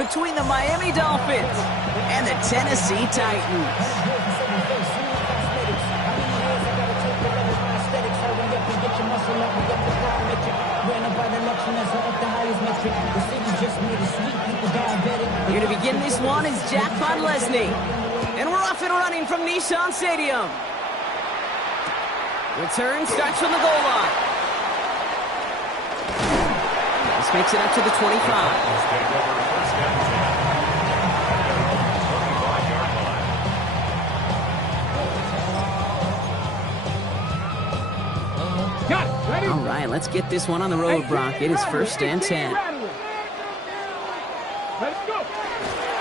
between the Miami Dolphins and the Tennessee Titans. Here to begin this one is Jack Von Leslie. And we're off and running from Nissan Stadium. Return starts from the goal line. This makes it up to the 25. All right, let's get this one on the road, Brock. It is 1st and 10.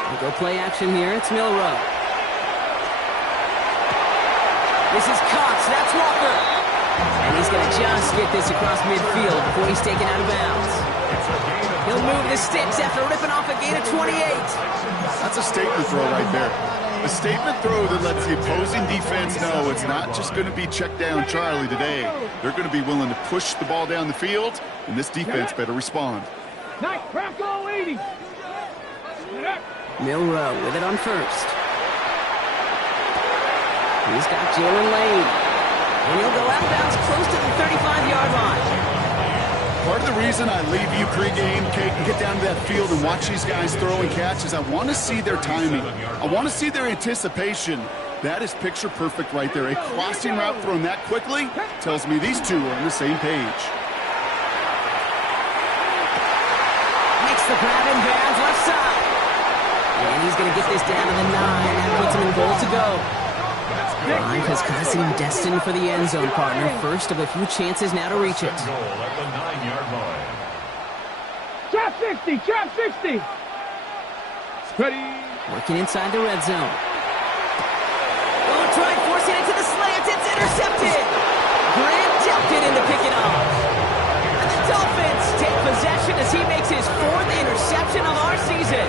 We'll go play action here. It's Milrow. This is Cox. That's Walker. And he's going to just get this across midfield before he's taken out of bounds. He'll move the sticks after ripping off a gain of 28. That's a statement throw right there. A statement throw that lets the opposing defense know it's not just going to be check down Charlie today. They're going to be willing to push the ball down the field, and this defense better respond. Milrow with it on first. He's got Jalen Lane. And he'll go out of bounds close to the 35-yard line. Part of the reason I leave you pregame, Kate, and get down to that field and watch these guys throw and catch is I want to see their timing. I want to see their anticipation. That is picture perfect right there. A crossing route thrown that quickly tells me these two are on the same page. Makes the grab in bounds left side. And he's going to get this down to the 9. That puts him in goal to go. Drive has got him destined for the end zone, partner. First of a few chances now to reach it. Trap 60, trap 60. Ready. Working inside the red zone. Oh, try forcing it to the slant. It's intercepted. Grant dealt it in to pick it off. And the Dolphins take possession as he makes his 4th interception of our season.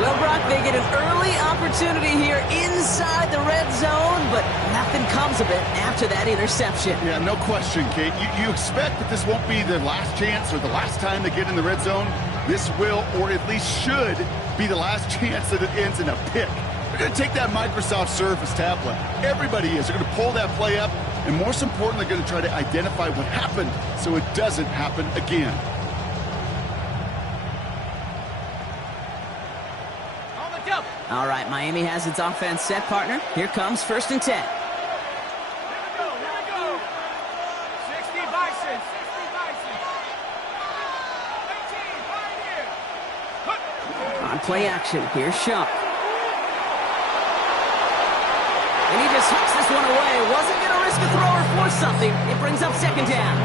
Well, Brock, they get an early opportunity here inside the red zone, but nothing comes of it after that interception. Yeah, no question, Kate. You expect that this won't be their last chance or the last time they get in the red zone. This will, or at least should, be the last chance that it ends in a pick. They're going to take that Microsoft Surface tablet. Everybody is. They're going to pull that play up, and most importantly, they're going to try to identify what happened so it doesn't happen again. All right, Miami has its offense set, partner. Here comes 1st and 10. Here we go. 60 Bison, 60 Bison. 18, right here. On play action, here's Shump. And he just hooks this one away. Wasn't going to risk a throw or force something. It brings up 2nd down.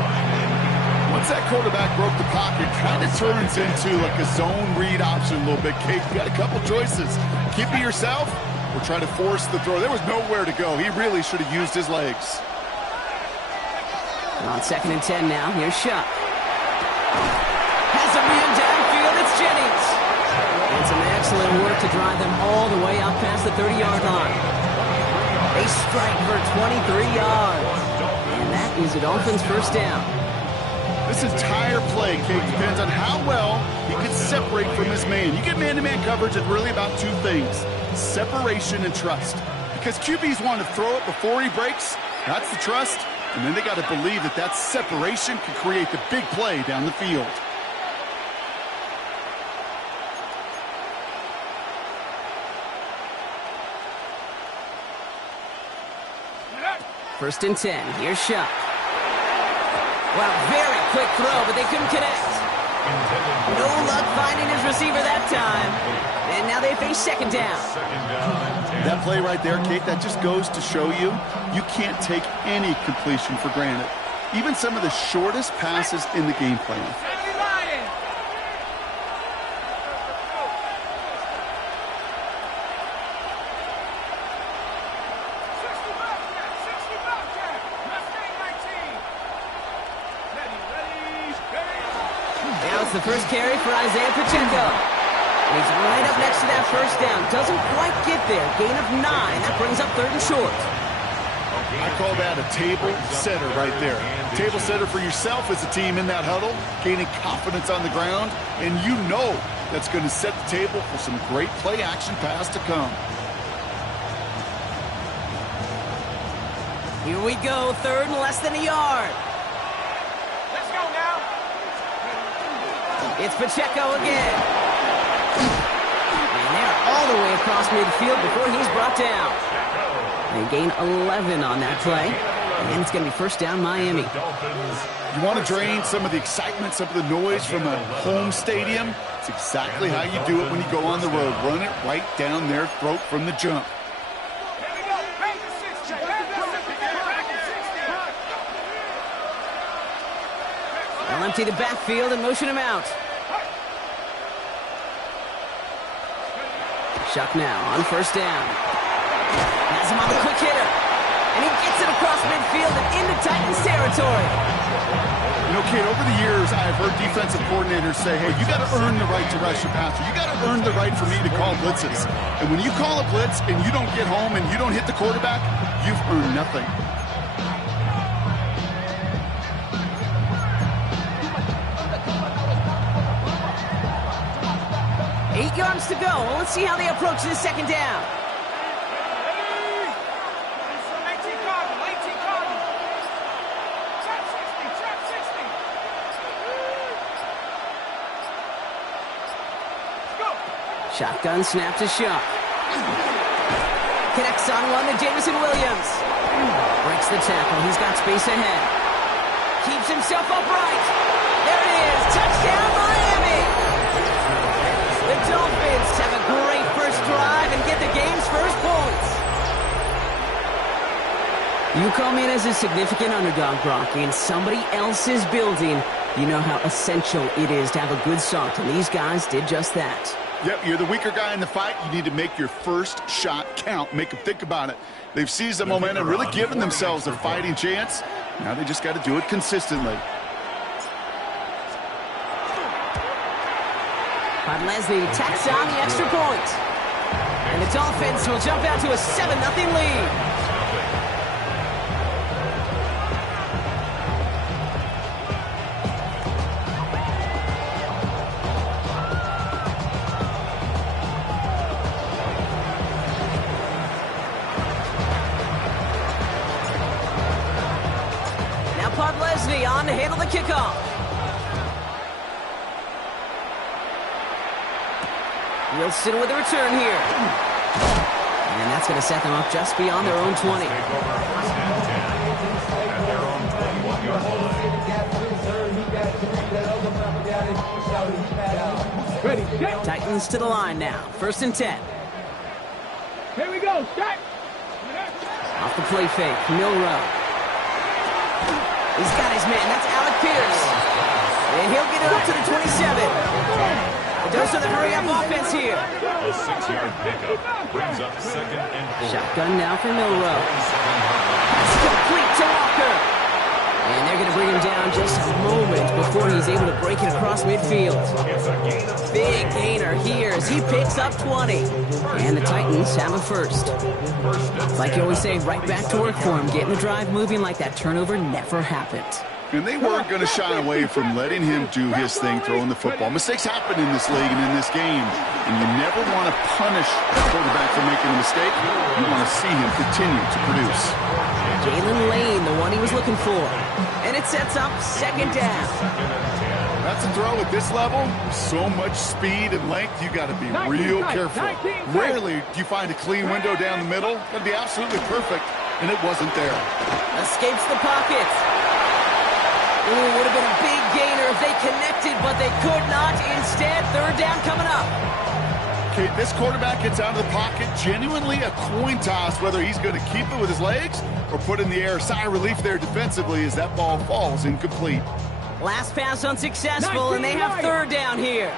Once that quarterback broke the pocket, kind of turns into like a zone read option a little bit, Kate. You got a couple choices. Keep it yourself or try to force the throw. There was nowhere to go. He really should have used his legs. On 2nd and 10 now, here's Shump. Has a man downfield, it's Jennings. And some excellent work to drive them all the way up past the 30-yard line. They strike for 23 yards. And that is a Dolphins 1st down. This entire play, Kate, depends on how well he can separate from his man. You get man-to-man coverage, it's really about 2 things, separation and trust. Because QBs want to throw it before he breaks, that's the trust, and then they got to believe that that separation can create the big play down the field. First and 10, here's Shump. Well, very quick throw, but they couldn't connect. No luck finding his receiver that time. And now they face 2nd down. That play right there, Kate, that just goes to show you, you can't take any completion for granted. Even some of the shortest passes in the game plan. The first carry for Isaiah Pacheco. He's right up next to that 1st down. Doesn't quite get there. Gain of 9. That brings up 3rd and short. I call that a table setter right there. Table setter for yourself as a team in that huddle, gaining confidence on the ground, and you know that's going to set the table for some great play-action pass to come. Here we go, 3rd and less than a yard. Let's go now. It's Pacheco again. And they're all the way across midfield before he's brought down. They gain 11 on that play. And it's going to be 1st down Miami. You want to drain some of the excitement, some of the noise from a home stadium? It's exactly how you do it when you go on the road. Run it right down their throat from the jump. They'll empty the backfield and motion him out. Shuck now on 1st down. Has him on the quick hitter. And he gets it across midfield and into Titans territory. You know, Kate, over the years, I've heard defensive coordinators say, hey, you got to earn the right to rush your passer. You got to earn the right for me to call blitzes. And when you call a blitz and you don't get home and you don't hit the quarterback, you've earned nothing. Eight yards to go. Let's see how they approach this 2nd down. Shotgun snap to Shuck. Connects on one to Jameson Williams. Breaks the tackle. He's got space ahead. Keeps himself upright. There it is. Touchdown, Miami. The Dolphins have a great first drive and get the game's first points. You come in as a significant underdog, Brocky, in somebody else's building. You know how essential it is to have a good start, and these guys did just that. Yep, you're the weaker guy in the fight. You need to make your first shot count. Make them think about it. They've seized the momentum, really given themselves a fighting chance. Now they just got to do it consistently. Leslie tacks on the extra point. And the Dolphins will jump out to a 7-0 lead. On to handle the kickoff. Wilson with a return here. And that's going to set them up just beyond their own 20. Titans to the line now. 1st and 10. Here we go. Start. Off the play fake. Milrow. He's got his man. That's Alec Pierce. And he'll get it up to the 27. The dose of the hurry-up offense here. A 6-yard pickup brings up 2nd and 4. Shotgun now for Milrow. That's complete to Walker. And they're going to bring him down just a moment before he's able to break it across midfield. Big gainer here as he picks up 20. And the Titans have a first. Like you always say, right back to work for him. Getting the drive moving like that turnover never happened. And they weren't going to shy away from letting him do his thing throwing the football. Mistakes happen in this league and in this game. And you never want to punish the quarterback for making a mistake. You want to see him continue to produce. Jalen Lane, the one he was looking for. And it sets up 2nd down. That's a throw at this level. So much speed and length, you got to be real careful. Rarely do you find a clean window down the middle. Got to be absolutely perfect, and it wasn't there. Escapes the pocket. Ooh, would have been a big gainer if they connected, but they could not. Instead, 3rd down coming up. Okay, this quarterback gets out of the pocket, genuinely a coin toss, whether he's going to keep it with his legs or put in the air. Sigh of relief there defensively as that ball falls incomplete. Last pass unsuccessful, and they have 3rd down here.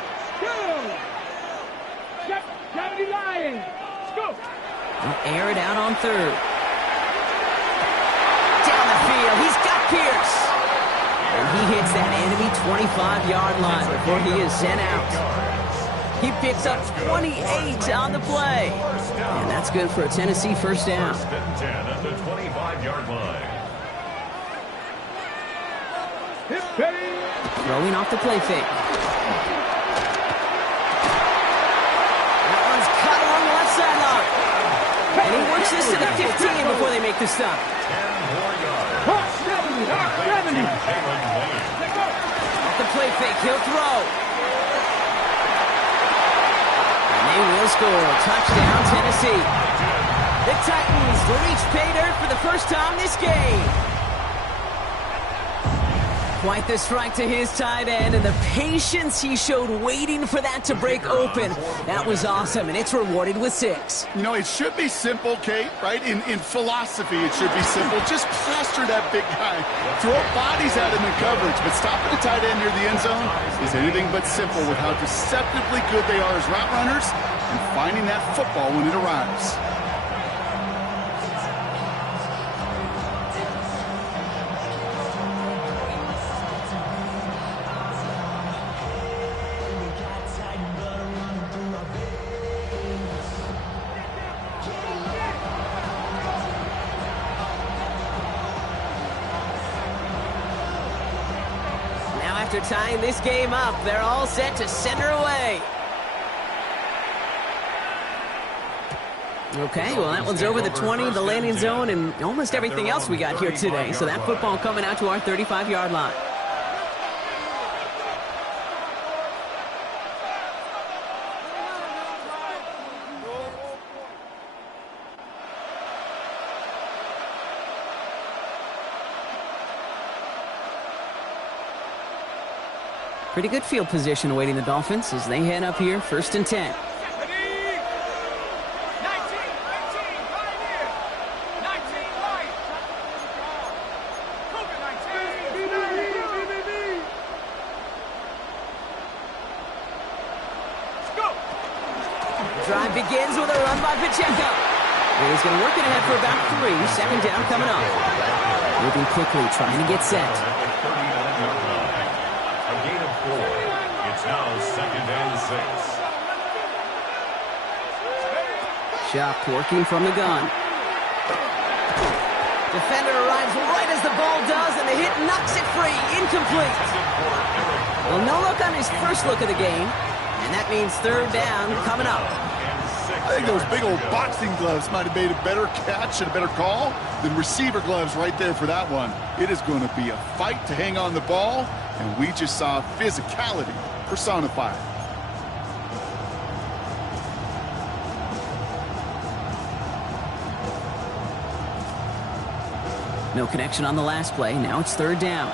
They'll air it out on 3rd. Down the field, he's got Pierce. And he hits that enemy 25-yard line before he is sent out. He picks up 28 on the play. And that's good for a Tennessee 1st down. 1st and 10 at the 25-yard line. Throwing off the play fake. push this to the 15 before they make the stop. 10 more yards. 70. Off the play fake, he'll throw. And they will score. Touchdown, Tennessee. The Titans reach pay dirt for the first time this game. Quite the strike to his tight end, and the patience he showed waiting for that to break open. That was awesome, and it's rewarded with 6. You know, it should be simple, Kate, right? In philosophy, it should be simple. Just plaster that big guy. Throw bodies at him in coverage, but stopping the tight end near the end zone is anything but simple with how deceptively good they are as route runners and finding that football when it arrives. After tying this game up, they're all set to center away. Okay, well, that one's over the 20, the landing zone, and almost everything else we got here today. So that football coming out to our 35-yard line. Pretty good field position awaiting the Dolphins as they head up here, 1st and 10. Drive begins with a run by Pacheco. And he's going to work it ahead for about 3. 2nd down coming up. Moving quickly, trying to get set. It's now 2nd and 6. Shuck working from the gun. Defender arrives right as the ball does, and the hit knocks it free. Incomplete. Well, no look on his first look of the game, and that means 3rd down coming up. I think those big old boxing gloves might have made a better catch and a better call than receiver gloves right there for that one. It is going to be a fight to hang on the ball, and we just saw physicality personified. No connection on the last play. Now it's 3rd down.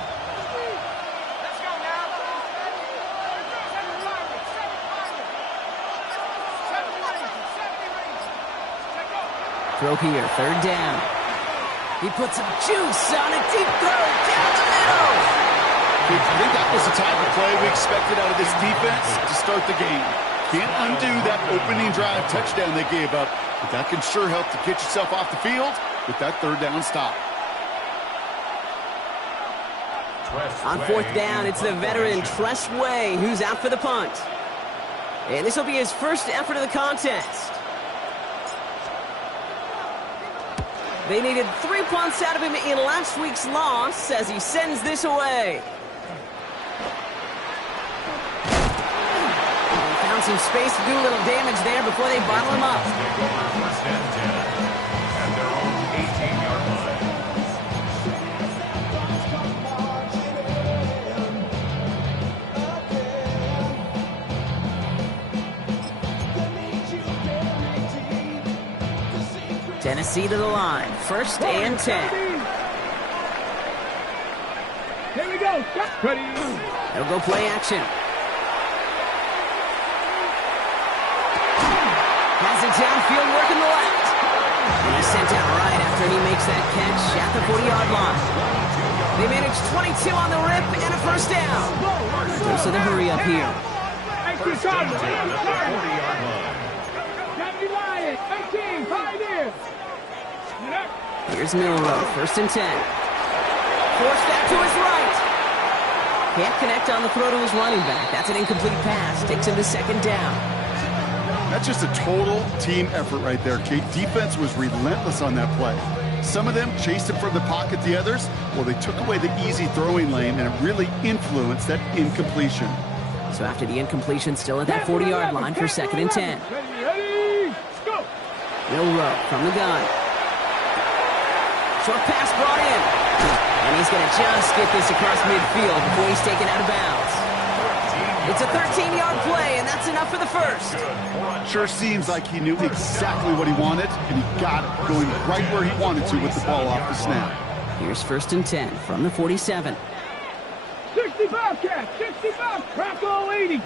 Throw here, 3rd down. He puts some juice on a deep throw down the middle. I think that was the type of play we expected out of this defense to start the game. Can't undo that opening drive touchdown they gave up, but that can sure help to get yourself off the field with that 3rd down stop. On 4th down, it's the veteran Tress Way who's out for the punt. And this will be his first effort of the contest. They needed 3 punts out of him in last week's loss as he sends this away. They found some space to do a little damage there before they bottle him up. 1st and 10 at their own 18-yard line. Tennessee to the line. 1st and 10. Here we go. Ready. They'll go play action. Has it downfield, working the left. And he's sent out right after he makes that catch at the 40-yard line. They manage 22 on the rip and a 1st down. So the hurry up here. 1st and 10 at the 40-yard line. Deputy Lion, 18, Pioneer. Here's Milrow, 1st and 10. Forced that to his right. Can't connect on the throw to his running back. That's an incomplete pass. Takes him to 2nd down. That's just a total team effort right there, Kate. Defense was relentless on that play. Some of them chased it from the pocket, the others, well, they took away the easy throwing lane, and it really influenced that incompletion. So after the incompletion, still at that 40-yard line for 2nd and 10. Ready, go. Milrow from the gun. Short pass brought in. And he's going to just get this across midfield before he's taken out of bounds. It's a 13-yard play, and that's enough for the first. Sure seems like he knew exactly what he wanted, and he got it, going right where he wanted to with the ball off the snap. Here's 1st and 10 from the 47. 65, Cat. 65. Rocco 80.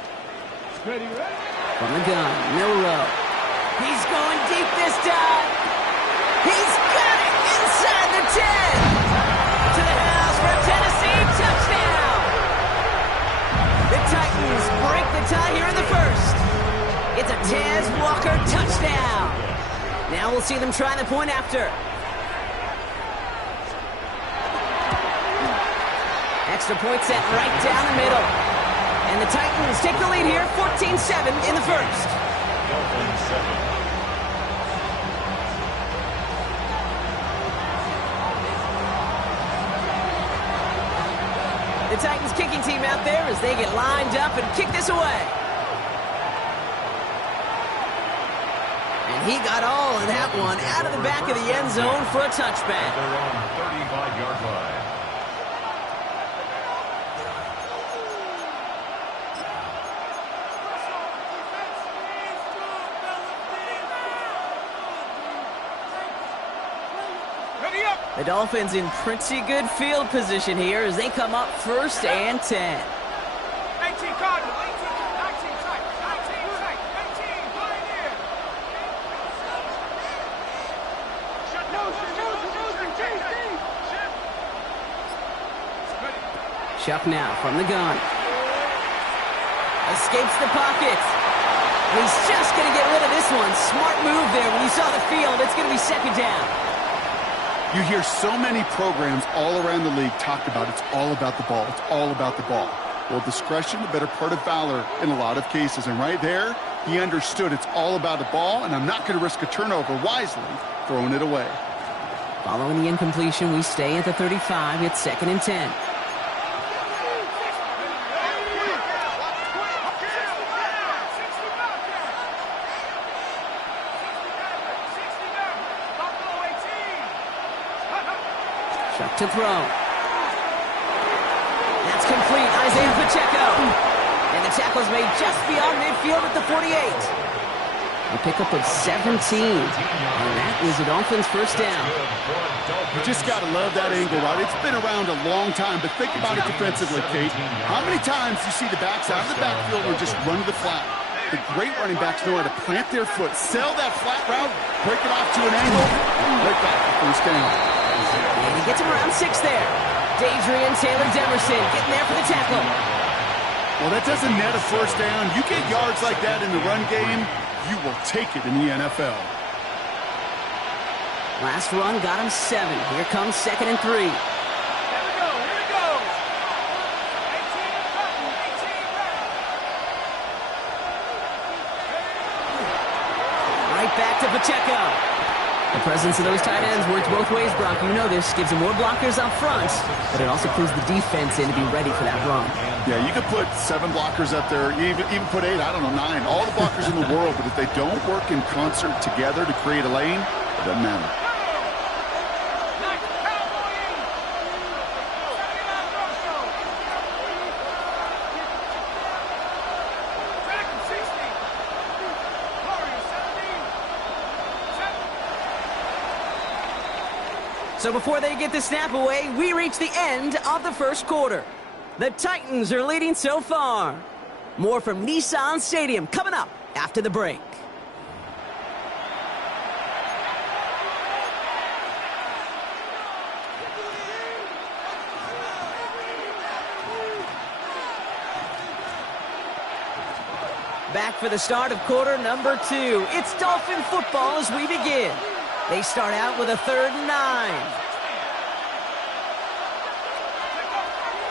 Ready, ready? From the gun, Milrow. He's going deep this time. He's got it inside the 10. To the house for a Tennessee touchdown. The Titans break the tie here in the first. It's a Tez Walker touchdown. Now we'll see them try the point after. Extra point set right down the middle. And the Titans take the lead here, 14-7 in the first. The Titans kicking team out there as they get lined up and kick this away. And he got all of that one out of the back of the end zone for a touchback. Their own 35-yard line. The Dolphins in pretty good field position here as they come up 1st and 10. 18 Cardinal. 18 tight. 19 tight. 18 Pioneer. Chuck now from the gun. Escapes the pocket. He's just going to get rid of this one. Smart move there. When you saw the field, it's going to be 2nd down. You hear so many programs all around the league talk about it's all about the ball. It's all about the ball. Well, discretion, the better part of valor in a lot of cases. And right there, he understood it's all about the ball, and I'm not going to risk a turnover, wisely throwing it away. Following the incompletion, we stay at the 35. It's 2nd and 10. Chuck to throw. That's complete. Isaiah Pacheco. And the tackle's made just beyond midfield at the 48. A pickup of 17. And that is a Dolphins 1st down. You just got to love that angle, right? It's been around a long time, but think about it defensively, Kate. How many times you see the backs out of the backfield or just run to the flat? The great running backs know how to plant their foot, sell that flat route, break it off to an angle, right back to 1st down. And he gets him around 6 there. Dadrian Taylor-Demerson getting there for the tackle. Well, that doesn't net a 1st down. You get yards like that in the run game, you will take it in the NFL. Last run got him 7. Here comes 2nd and 3. Here we go. 18 Right back to Pacheco. The presence of those tight ends works both ways, Brock. You know this. Gives them more blockers up front, but it also pulls the defense in to be ready for that run. Yeah, you could put 7 blockers up there, even put 8, I don't know, 9. All the blockers in the world, but if they don't work in concert together to create a lane, it doesn't matter. So before they get the snap away, we reach the end of the first quarter. The Titans are leading so far. More from Nissan Stadium coming up after the break. Back for the start of quarter number 2. It's Dolphin football as we begin. They start out with a 3rd and 9.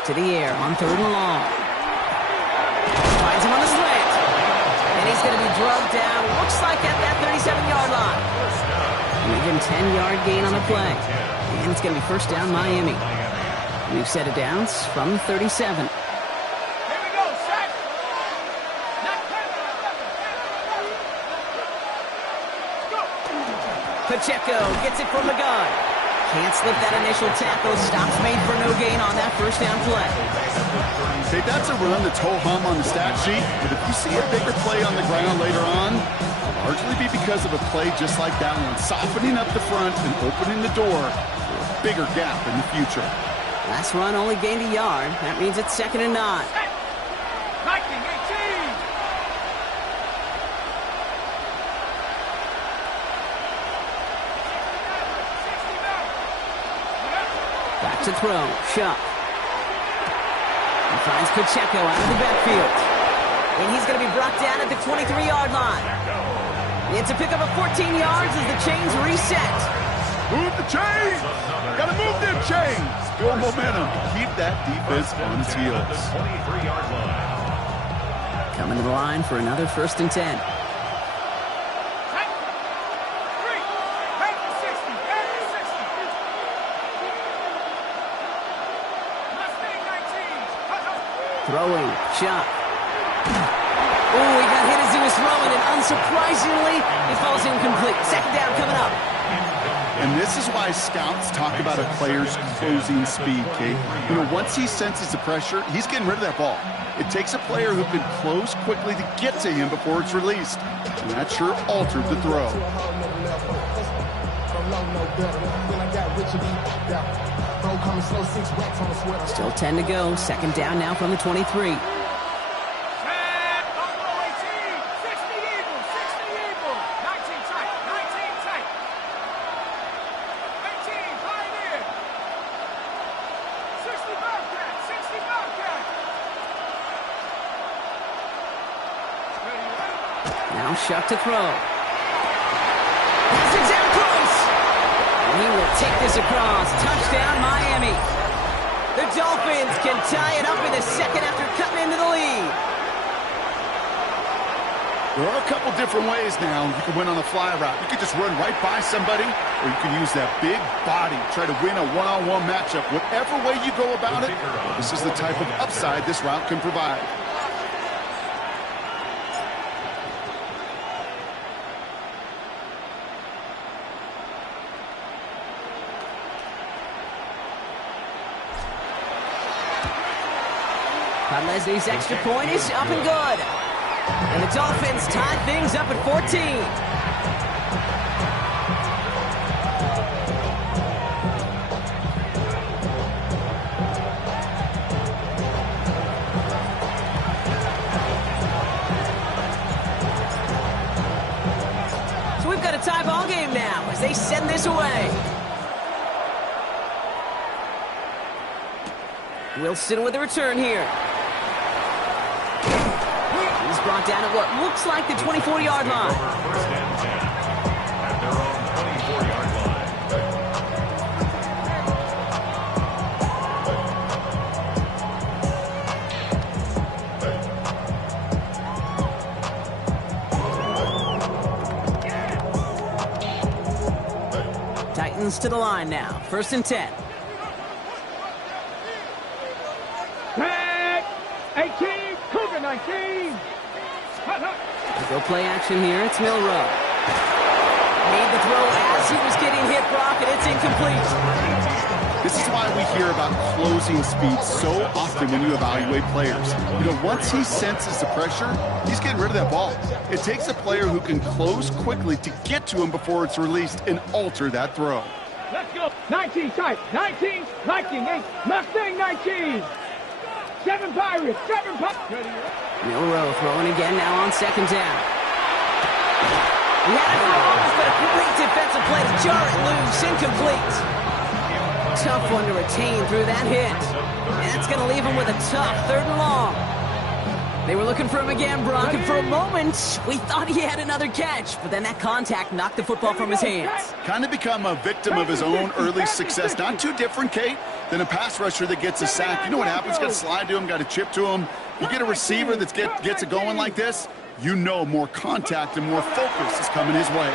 To the air on 3rd and long. Finds him on the slant. And he's going to be drugged down, looks like at that 37-yard line. An even 10-yard gain on the play. And it's going to be 1st down Miami. We've set it down from the 37. Pacheco gets it from the gun. Can't slip that initial tackle. Stops made for no gain on that first down play. Okay, that's a run that's ho-hum on the stat sheet, but if you see a bigger play on the ground later on, it'll largely be because of a play just like that one, softening up the front and opening the door for a bigger gap in the future. Last run only gained a yard. That means it's 2nd and 9. Viking 18. Back to throw. Shuck. He finds Pacheco out of the backfield. And he's going to be brought down at the 23-yard line. It's a pickup of 14 yards as the chains reset. Move the chains! Gotta move them chains! Build momentum. Keep that defense on its heels. 23-yard line. Coming to the line for another 1st and 10. Throwing, shot. Oh, he got hit as he was throwing, and unsurprisingly, it falls incomplete. 2nd down coming up. And this is why scouts talk about a player's closing speed, Kate. You know, once he senses the pressure, he's getting rid of that ball. It takes a player who can close quickly to get to him before it's released. And that sure altered the throw. Still 10 to go. 2nd down now from the 23. Now Shuck to throw. Pass it down close. And he will take this across. Touchdown, Miami. The Dolphins can tie it up in the 2nd after cutting into the lead. There are a couple different ways now. You can win on a fly route. You can just run right by somebody, or you can use that big body, try to win a one-on-one matchup. Whatever way you go about it, this is the type of upside this route can provide. Leslie's extra point is up and good. And the Dolphins tie things up at 14. So we've got a tie ball game now as they send this away. Wilson with a return here. He's brought down at what looks like the 24-yard line. 1st and 10 at their own 24-yard line. Titans to the line now. 1st and 10. Tag 18, Cougar 19. Go play action here. It's Milrow. Made the throw as he was getting hit, Brock, and it's incomplete. This is why we hear about closing speed so often when you evaluate players. You know, once he senses the pressure, he's getting rid of that ball. It takes a player who can close quickly to get to him before it's released and alter that throw. Let's go. 19 type. 19. Viking 8. Mustang 19. 7 Pirates. 7 Pirates. Milrow throwing again now on 2nd down. He had it for a moment, but a great defensive play to jar it loose. Incomplete. Tough one to retain through that hit. And that's going to leave him with a tough 3rd and long. They were looking for him again, Brock, and for a moment, we thought he had another catch, but then that contact knocked the football from his hands. Kind of become a victim of his own early success. Not too different, Kate, than a pass rusher that gets a sack. You know what happens? Got to slide to him, got to chip to him. You get a receiver that gets it going like this, you know more contact and more focus is coming his way.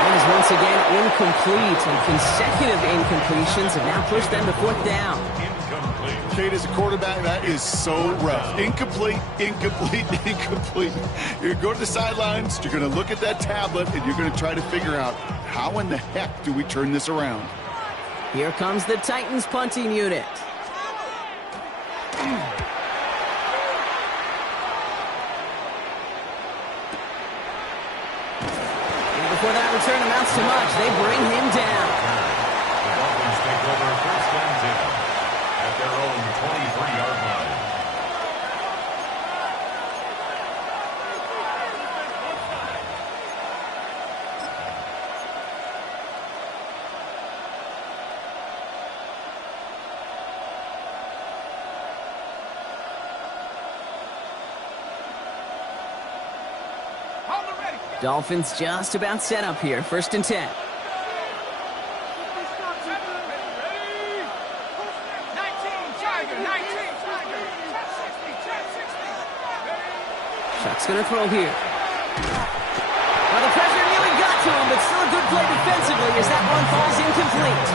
That is once again incomplete, and consecutive incompletions have now pushed them to 4th down. Incomplete. Kate, as a quarterback, that is so rough. Incomplete, incomplete, incomplete. You're going to go to the sidelines, you're going to look at that tablet, and you're going to try to figure out how in the heck do we turn this around. Here comes the Titans punting unit. Before that return amounts to much, they bring him down. The Dolphins take over first and 10 at their own 23-yard line. Dolphins just about set up here. First and 10. Chuck's going to throw here. Well, the pressure nearly got to him, but still a good play defensively as that one falls incomplete.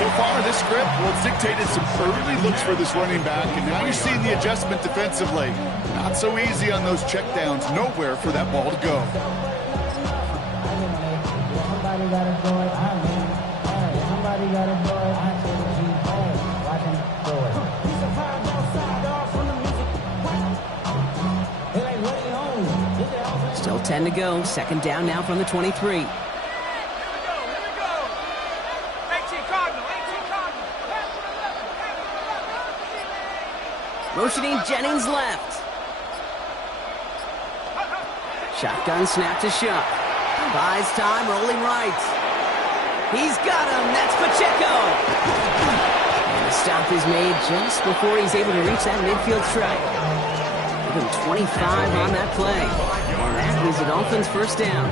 So far, this script, well, it's dictated some early looks for this running back, and now you're seeing the adjustment defensively. Not so easy on those checkdowns. Nowhere for that ball to go. Somebody got to throw it. Somebody got to throw it. I said, watch him throw it. He's a five-ball dog from the music. They're like, what are you on? Still 10 to go. Second down now from the 23. Motioning Jennings left. Shotgun snap to Shuck. Buys time, rolling right. He's got him. That's Pacheco. And the stop is made just before he's able to reach that midfield strike. Give him 25 on that play. And that is the Dolphins' first down.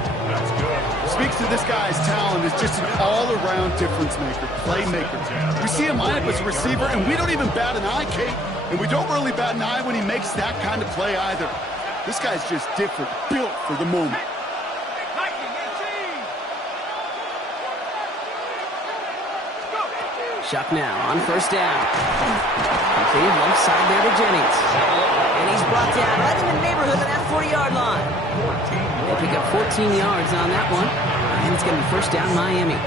Speaks to this guy's talent as just an all-around difference maker, playmaker. We see him line up as a receiver, and we don't even bat an eye, Kate. And we don't really bat an eye when he makes that kind of play either. This guy's just different, built for the moment. Shuck now on first down. Completed left side there to Jennings. And he's brought down right in the neighborhood of that 40-yard line. They pick up 14 yards on that one. And it's going to be first down Miami.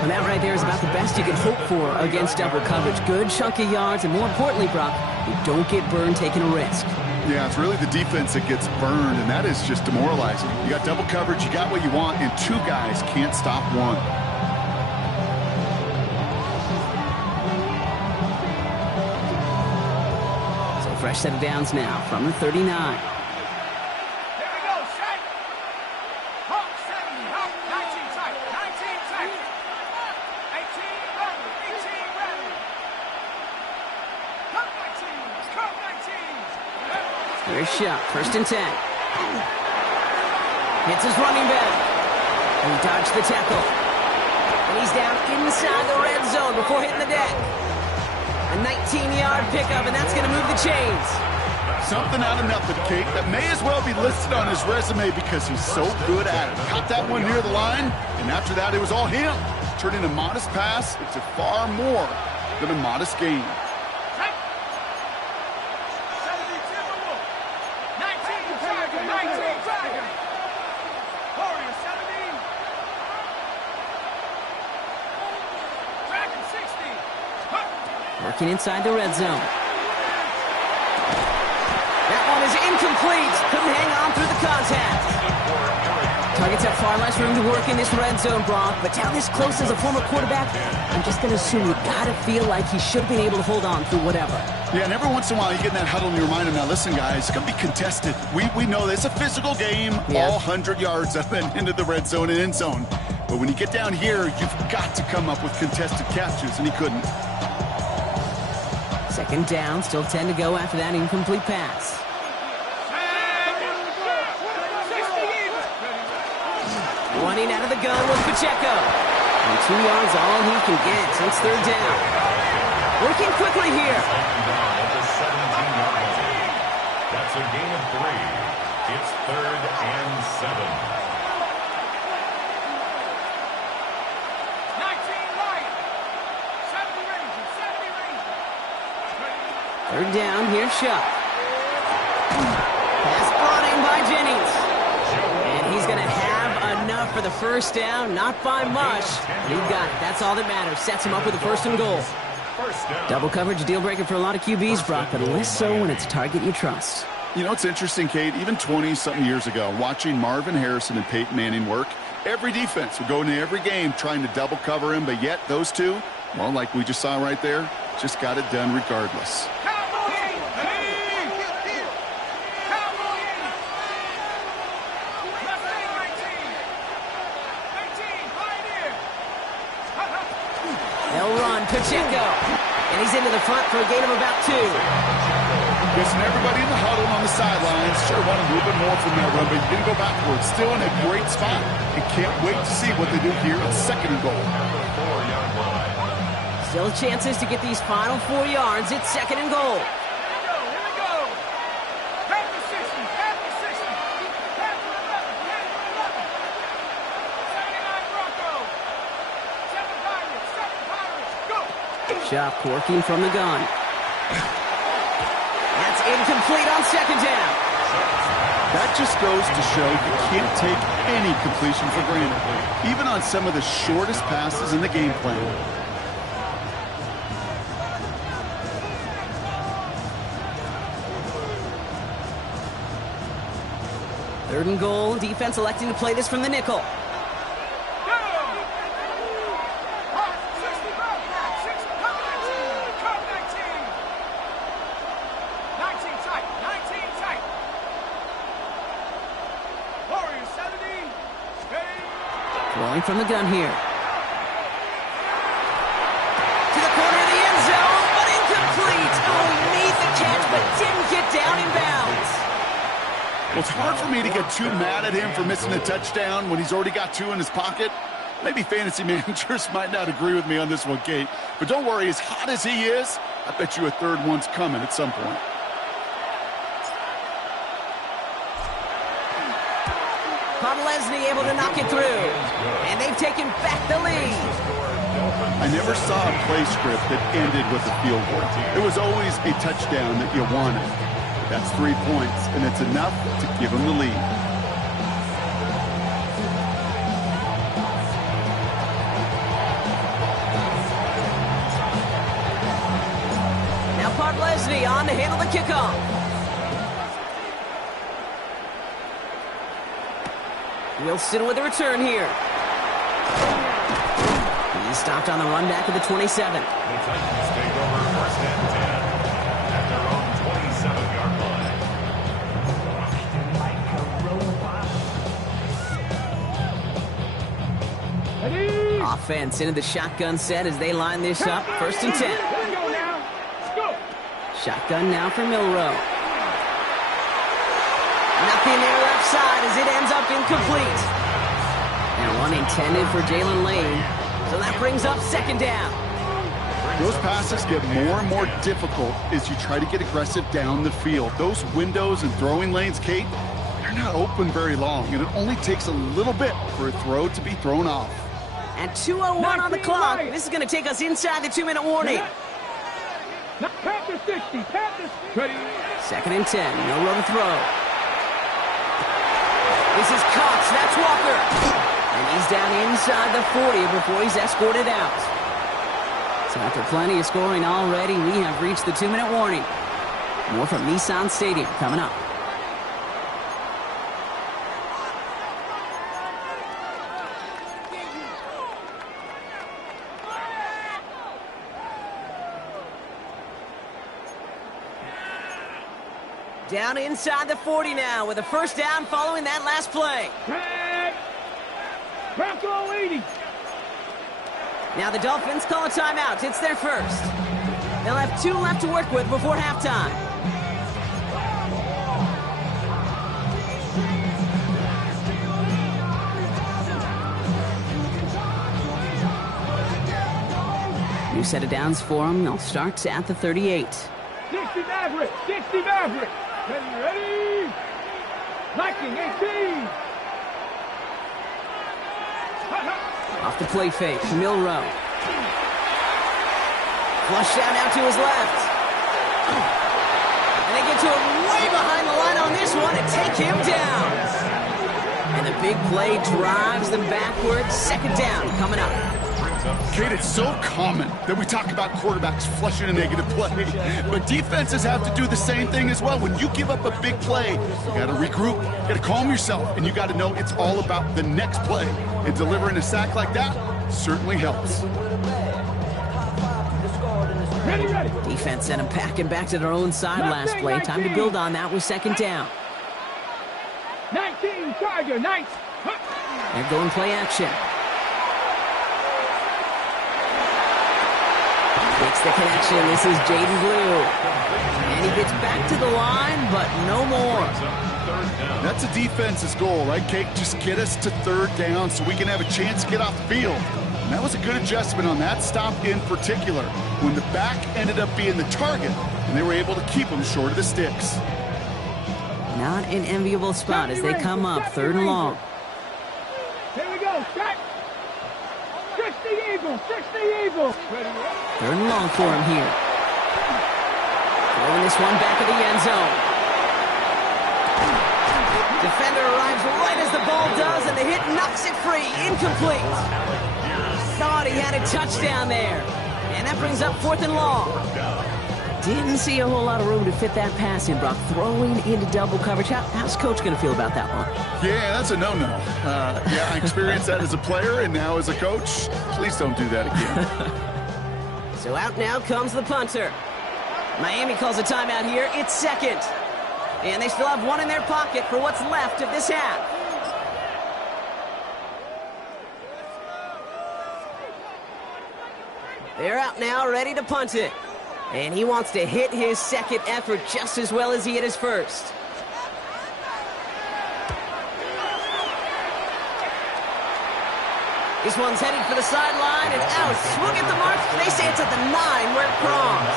And that right there is about the best you can hope for against double coverage. Good chunky yards, and more importantly, Brock, you don't get burned taking a risk. Yeah, it's really the defense that gets burned, and that is just demoralizing. You got double coverage, you got what you want, and two guys can't stop one. So fresh set of downs now from the 39. Here's Shuck, first and 10. Hits his running back. And he dodged the tackle. And he's down inside the red zone before hitting the deck. A 19-yard pickup, and that's going to move the chains. Something out of nothing, Kate, that may as well be listed on his resume because he's so good at it. Caught that one near the line, and after that, it was all him. Turning a modest pass into far more than a modest gain. Working inside the red zone. That one is incomplete. Couldn't hang on through the contact. Targets have far less room to work in this red zone, Brock. But down this close as a former quarterback, I'm just going to assume you got to feel like he should have been able to hold on through whatever. Yeah, and every once in a while you get in that huddle and you remind him, now listen, guys, it's going to be contested. We know this. It's a physical game, all 100 yards up and into the red zone and end zone. But when you get down here, you've got to come up with contested catches, and he couldn't. Second down, still 10 to go after that incomplete pass. Running out of the gun with Pacheco. And 2 yards all he can get. So it's third down. Working quickly here. At the 17-yard line. That's a gain of 3. It's third and 7. Third down, here's Shuck. Pass brought in by Jennings. And he's going to have enough for the first down. Not by much. He got it. That's all that matters. Sets him up with a first and goal. Double coverage, deal breaker for a lot of QBs, Brock, but less so when it's a target you trust. You know, it's interesting, Kate, even 20-something years ago, watching Marvin Harrison and Peyton Manning work, every defense would go into every game trying to double cover him, but yet those two, well, like we just saw right there, just got it done regardless. They'll run, Pacheco, and he's into the front for a gain of about 2. Guessing everybody in the huddle on the sidelines sure want a little bit more from that run, but you didn't go backwards. Still in a great spot. And can't wait to see what they do here on second and goal. Still chances to get these final 4 yards. It's second and goal. Shuck working from the gun. That's incomplete on second down. That just goes to show you can't take any completion for granted, even on some of the shortest passes in the game plan. Third and goal. Defense electing to play this from the nickel. Throwing from the gun here. To the corner of the end zone, but incomplete. Oh, he made the catch, but didn't get down in bounds. Well, it's hard for me to get too mad at him for missing a touchdown when he's already got 2 in his pocket. Maybe fantasy managers might not agree with me on this one, Kate. But don't worry, as hot as he is, I bet you a third one's coming at some point. Leslie able to knock it through, and they've taken back the lead. I never saw a play script that ended with a field goal. It was always a touchdown that you wanted. That's 3 points, and it's enough to give them the lead. Now Leslie on to handle the kickoff. Wilson with a return here. He's stopped on the run back of the 27. The Titans take over first and 10 at their own 27-yard line. Offense into the shotgun set as they line this up. First and 10. Shotgun now for Milrow. Nothing there left side as it ends up incomplete. And one intended for Jalen Lane. So that brings up second down. Those passes get more and more difficult as you try to get aggressive down the field. Those windows and throwing lanes, Kate, they're not open very long, and it only takes a little bit for a throw to be thrown off. At 2:01 on the clock, this is going to take us inside the 2-minute warning. Second and 10, no room to throw. This is Cox, that's Walker. And he's down inside the 40 before he's escorted out. So after plenty of scoring already, we have reached the 2-minute warning. More from Nissan Stadium coming up. Down inside the 40 now with a first down following that last play. Bronco 80. Now the Dolphins call a timeout. It's their first. They'll have 2 left to work with before halftime. New set of downs for them. They'll start at the 38. 60 Maverick. 60 Maverick. Ready? Liking 18. Off the play fake, Milrow. Flush down out to his left. to him way behind the line on this one and take him down. And the big play drives them backwards. Second down coming up. Kate, it's so common that we talk about quarterbacks flushing a negative play, but defenses have to do the same thing as well. When you give up a big play, you got to regroup, you got to calm yourself, and you got to know it's all about the next play. And delivering a sack like that certainly helps. Ready. Defense sent them packing back to their own side last play. Time to build on that with second down. 19, Tiger, 9. They're going play action. Makes the connection. This is Jaden Blue. And he gets back to the line, but no more. That's a defense's goal, right, Kate? Just get us to third down so we can have a chance to get off the field. And that was a good adjustment on that stop in particular, when the back ended up being the target, and they were able to keep him short of the sticks. Not an enviable spot as they come up, third and long. Here we go, set. 60 Eagles, 60 Eagles. Third and long for him here. Throwing this one back of the end zone. Defender arrives right as the ball does, and the hit knocks it free. Incomplete. Thought he had a touchdown there. And that brings up fourth and long. Didn't see a whole lot of room to fit that pass in, Brock. Throwing into double coverage. How's Coach going to feel about that one? Yeah, that's a no-no. Yeah, I experienced that as a player and now as a coach. Please don't do that again. So out now comes the punter. Miami calls a timeout here. It's second. And they still have one in their pocket for what's left of this half. They're out now, ready to punt it. And he wants to hit his second effort just as well as he hit his first. This one's headed for the sideline and out. Swung at the mark. They say it's at the 9 where it prongs.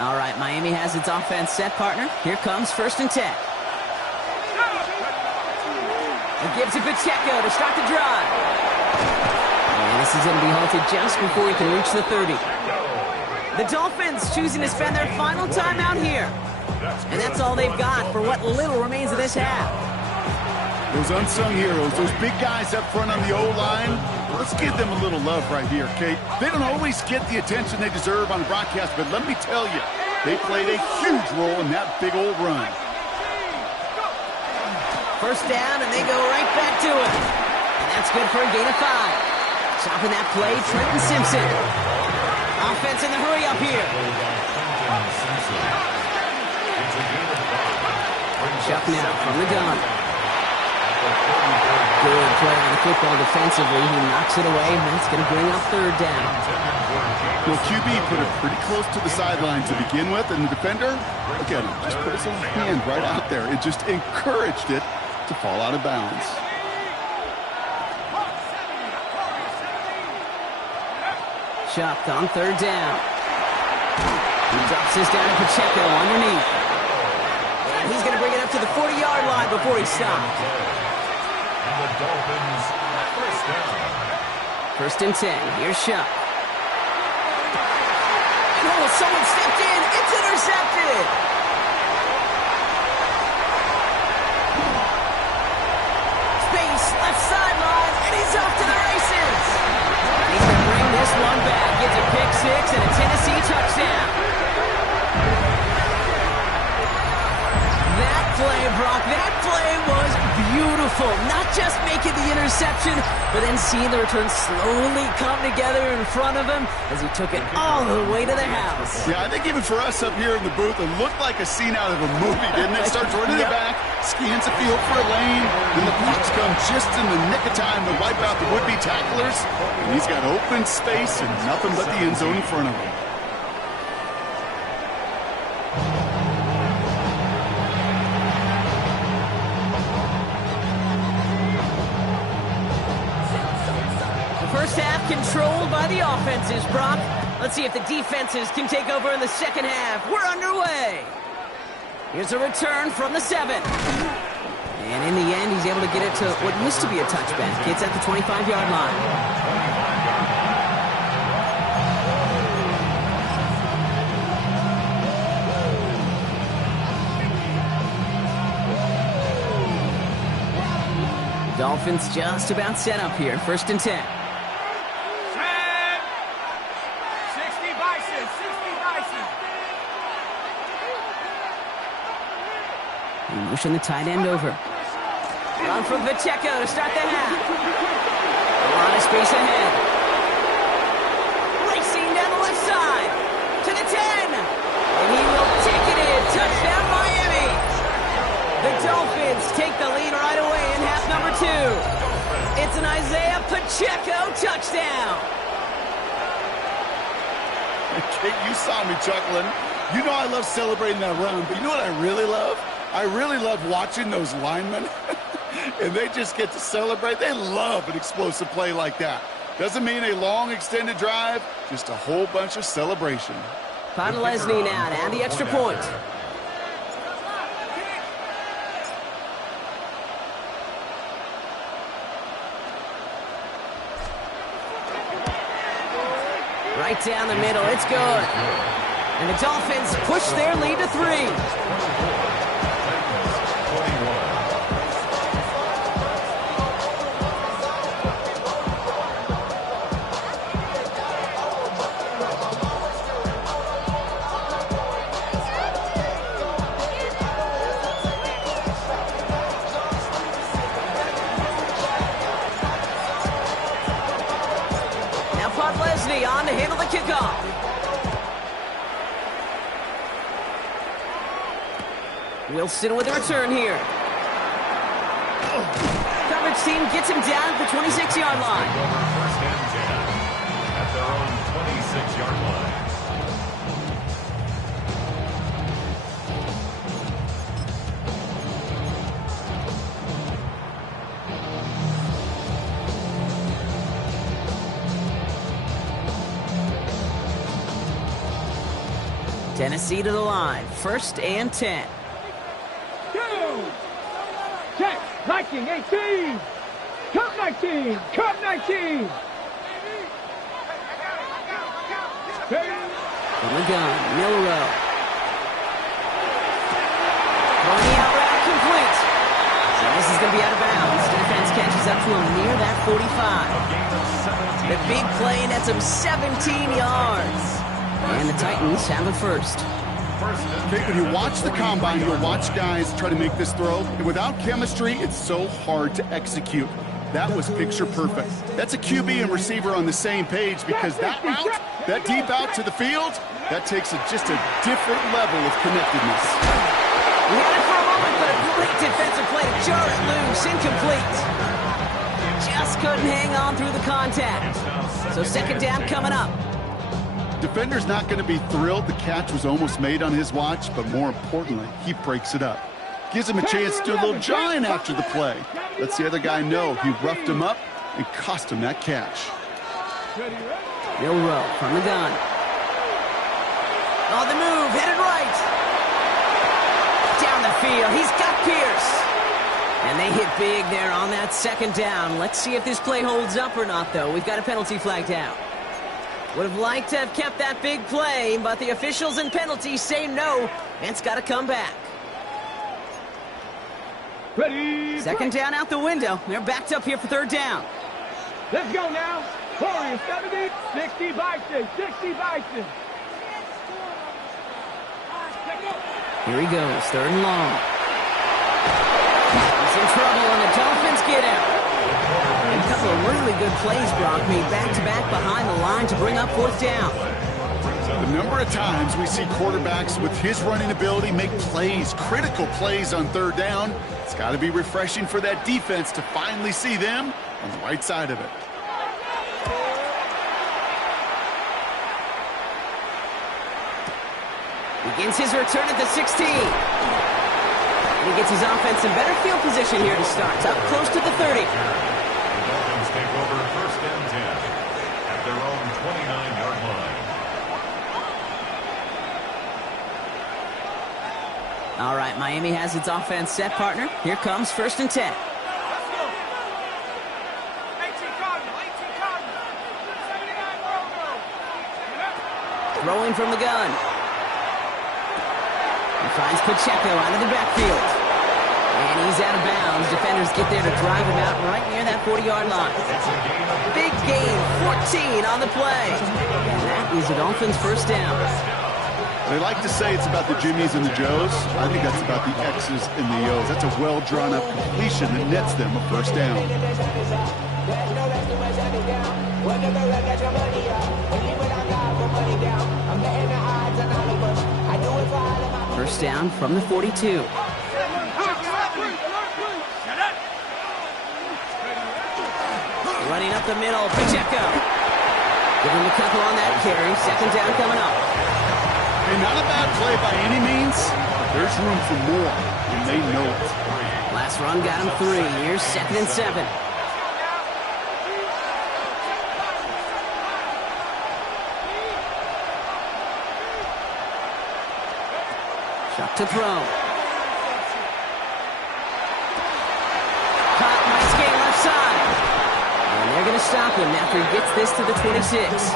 All right, Miami has its offense set, partner. Here comes first and 10. And gives it Pacheco to start the drive. And this is going to be halted just before he can reach the 30. The Dolphins choosing to spend their final timeout here. And that's all they've got for what little remains of this half. Those unsung heroes, those big guys up front on the O-line, let's give them a little love right here, Kate. They don't always get the attention they deserve on the broadcast, but let me tell you, they played a huge role in that big old run. First down, and they go right back to it. And that's good for a gain of 5. Stopping that play, Trenton Simpson. Offense in the hurry up here. Chuck now from the gun. Good play on the football defensively. He knocks it away, and that's going to bring up third down. Well, QB put it pretty close to the sideline to begin with, and the defender, look at him, just put his little hand right out there. It just encouraged it to fall out of bounds. Chuck on third down. He drops this down to Pacheco underneath. And he's going to bring it up to the 40-yard line before he stops. And the Dolphins first down. First and 10. Here's Chuck. And oh, someone stepped in. It's intercepted. Space, left sideline, and he's off to the races. He's going to bring this one back. Gets a pick 6 and a Tennessee touchdown. That play, Brock, that play was beautiful. Not just making the interception, but then seeing the return slowly come together in front of him as he took it all the way to the house. Yeah, I think even for us up here in the booth, it looked like a scene out of a movie, didn't it? Starts running it back, scans the field for a lane, then the blocks come just in the nick of time to wipe out the would-be tacklers, and he's got open space and nothing but the end zone in front of him. First half controlled by the offenses, Brock. Let's see if the defenses can take over in the second half. We're underway. Here's a return from the 7. And in the end, he's able to get it to what used to be a touchback. It's at the 25-yard line. Dolphins just about set up here. 1st and 10. Set. 60 Bison, 60 Bison. He motioned the tight end over. Run from Pacheco to start the half. A lot of space ahead. Racing down the left side. To the 10. And he will take it in. Touchdown, Miami. The Dolphins take the lead right away in half number 2. It's an Isaiah Pacheco touchdown. Kate, you saw me chuckling. You know I love celebrating that run, but you know what I really love? I really love watching those linemen, and they just get to celebrate. They love an explosive play like that. Doesn't mean a long, extended drive, just a whole bunch of celebration. Lesney now to add the extra point. Right down the middle, it's good. And the Dolphins push their lead to 3. Lesney on to handle the kickoff. Wilson with a return here. Coverage team gets him down at the 26-yard line. First and 10 at their own 26-yard line. Tennessee to the line. 1st and 10. Go! Check. 19, 18. Cut 19. Cut 19. From the gun, Milrow. Running out route complete. So this is going to be out of bounds. Defense catches up to him near that 45. The big play nets him 17 yards. And the Titans have it first. Okay, when you watch the combine, you'll watch guys try to make this throw. And without chemistry, it's so hard to execute. That was picture perfect. That's a QB and receiver on the same page because that route, that deep out to the field, that takes just a different level of connectedness. We had it for a moment, but a great defensive play to jar it loose, incomplete. Just couldn't hang on through the contact. So 2nd down coming up. Defender's not going to be thrilled the catch was almost made on his watch, but more importantly, he breaks it up. Gives him a chance to do a little giant after the play. Lets the other guy know he roughed him up and cost him that catch. Milrow from the gun. On the move, headed right. Down the field, he's got Pierce. And they hit big there on that 2nd down. Let's see if this play holds up or not, though. We've got a penalty flagged out. Would have liked to have kept that big play, but the officials and penalties say no, and it's got to come back. Ready. 2nd down out the window. They're backed up here for 3rd down. Let's go now. 40, 70, 60 Bison, 60 Bison. Here he goes, 3rd and long. He's in trouble, and the Dolphins get him. And a couple of really good plays, Brock, made back-to-back behind the line to bring up 4th down. The number of times we see quarterbacks with his running ability make plays, critical plays on 3rd down. It's got to be refreshing for that defense to finally see them on the right side of it. Begins his return at the 16. And he gets his offense in better field position here to start, up close to the 30. The Dolphins take over 1st and 10 at their own 29-yard line. All right, Miami has its offense set, partner. Here comes 1st and 10. Throwing from the gun. He finds Pacheco out of the backfield. And he's out of bounds. Defenders get there to drive him out right near that 40-yard line. Big gain, 14 on the play. And that is a Dolphins 1st down. They like to say it's about the Jimmies and the Joes. I think that's about the X's and the O's. That's a well-drawn-up completion that nets them a 1st down. First down from the 42. Running up the middle, Pacheco. Give him a couple on that carry. 2nd down coming up. And not a bad play by any means. There's room for more, and they know it. Last run got him 3. Here's 2nd and 7. Chuck to throw. Caught, nice game left side. And they're going to stop him after he gets this to the 26.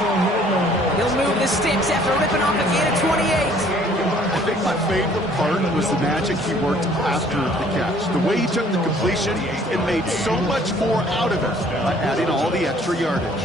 He'll move the sticks after ripping off a gain of 28. I think my favorite part was the magic he worked after the catch. The way he took the completion and made so much more out of it by adding all the extra yardage.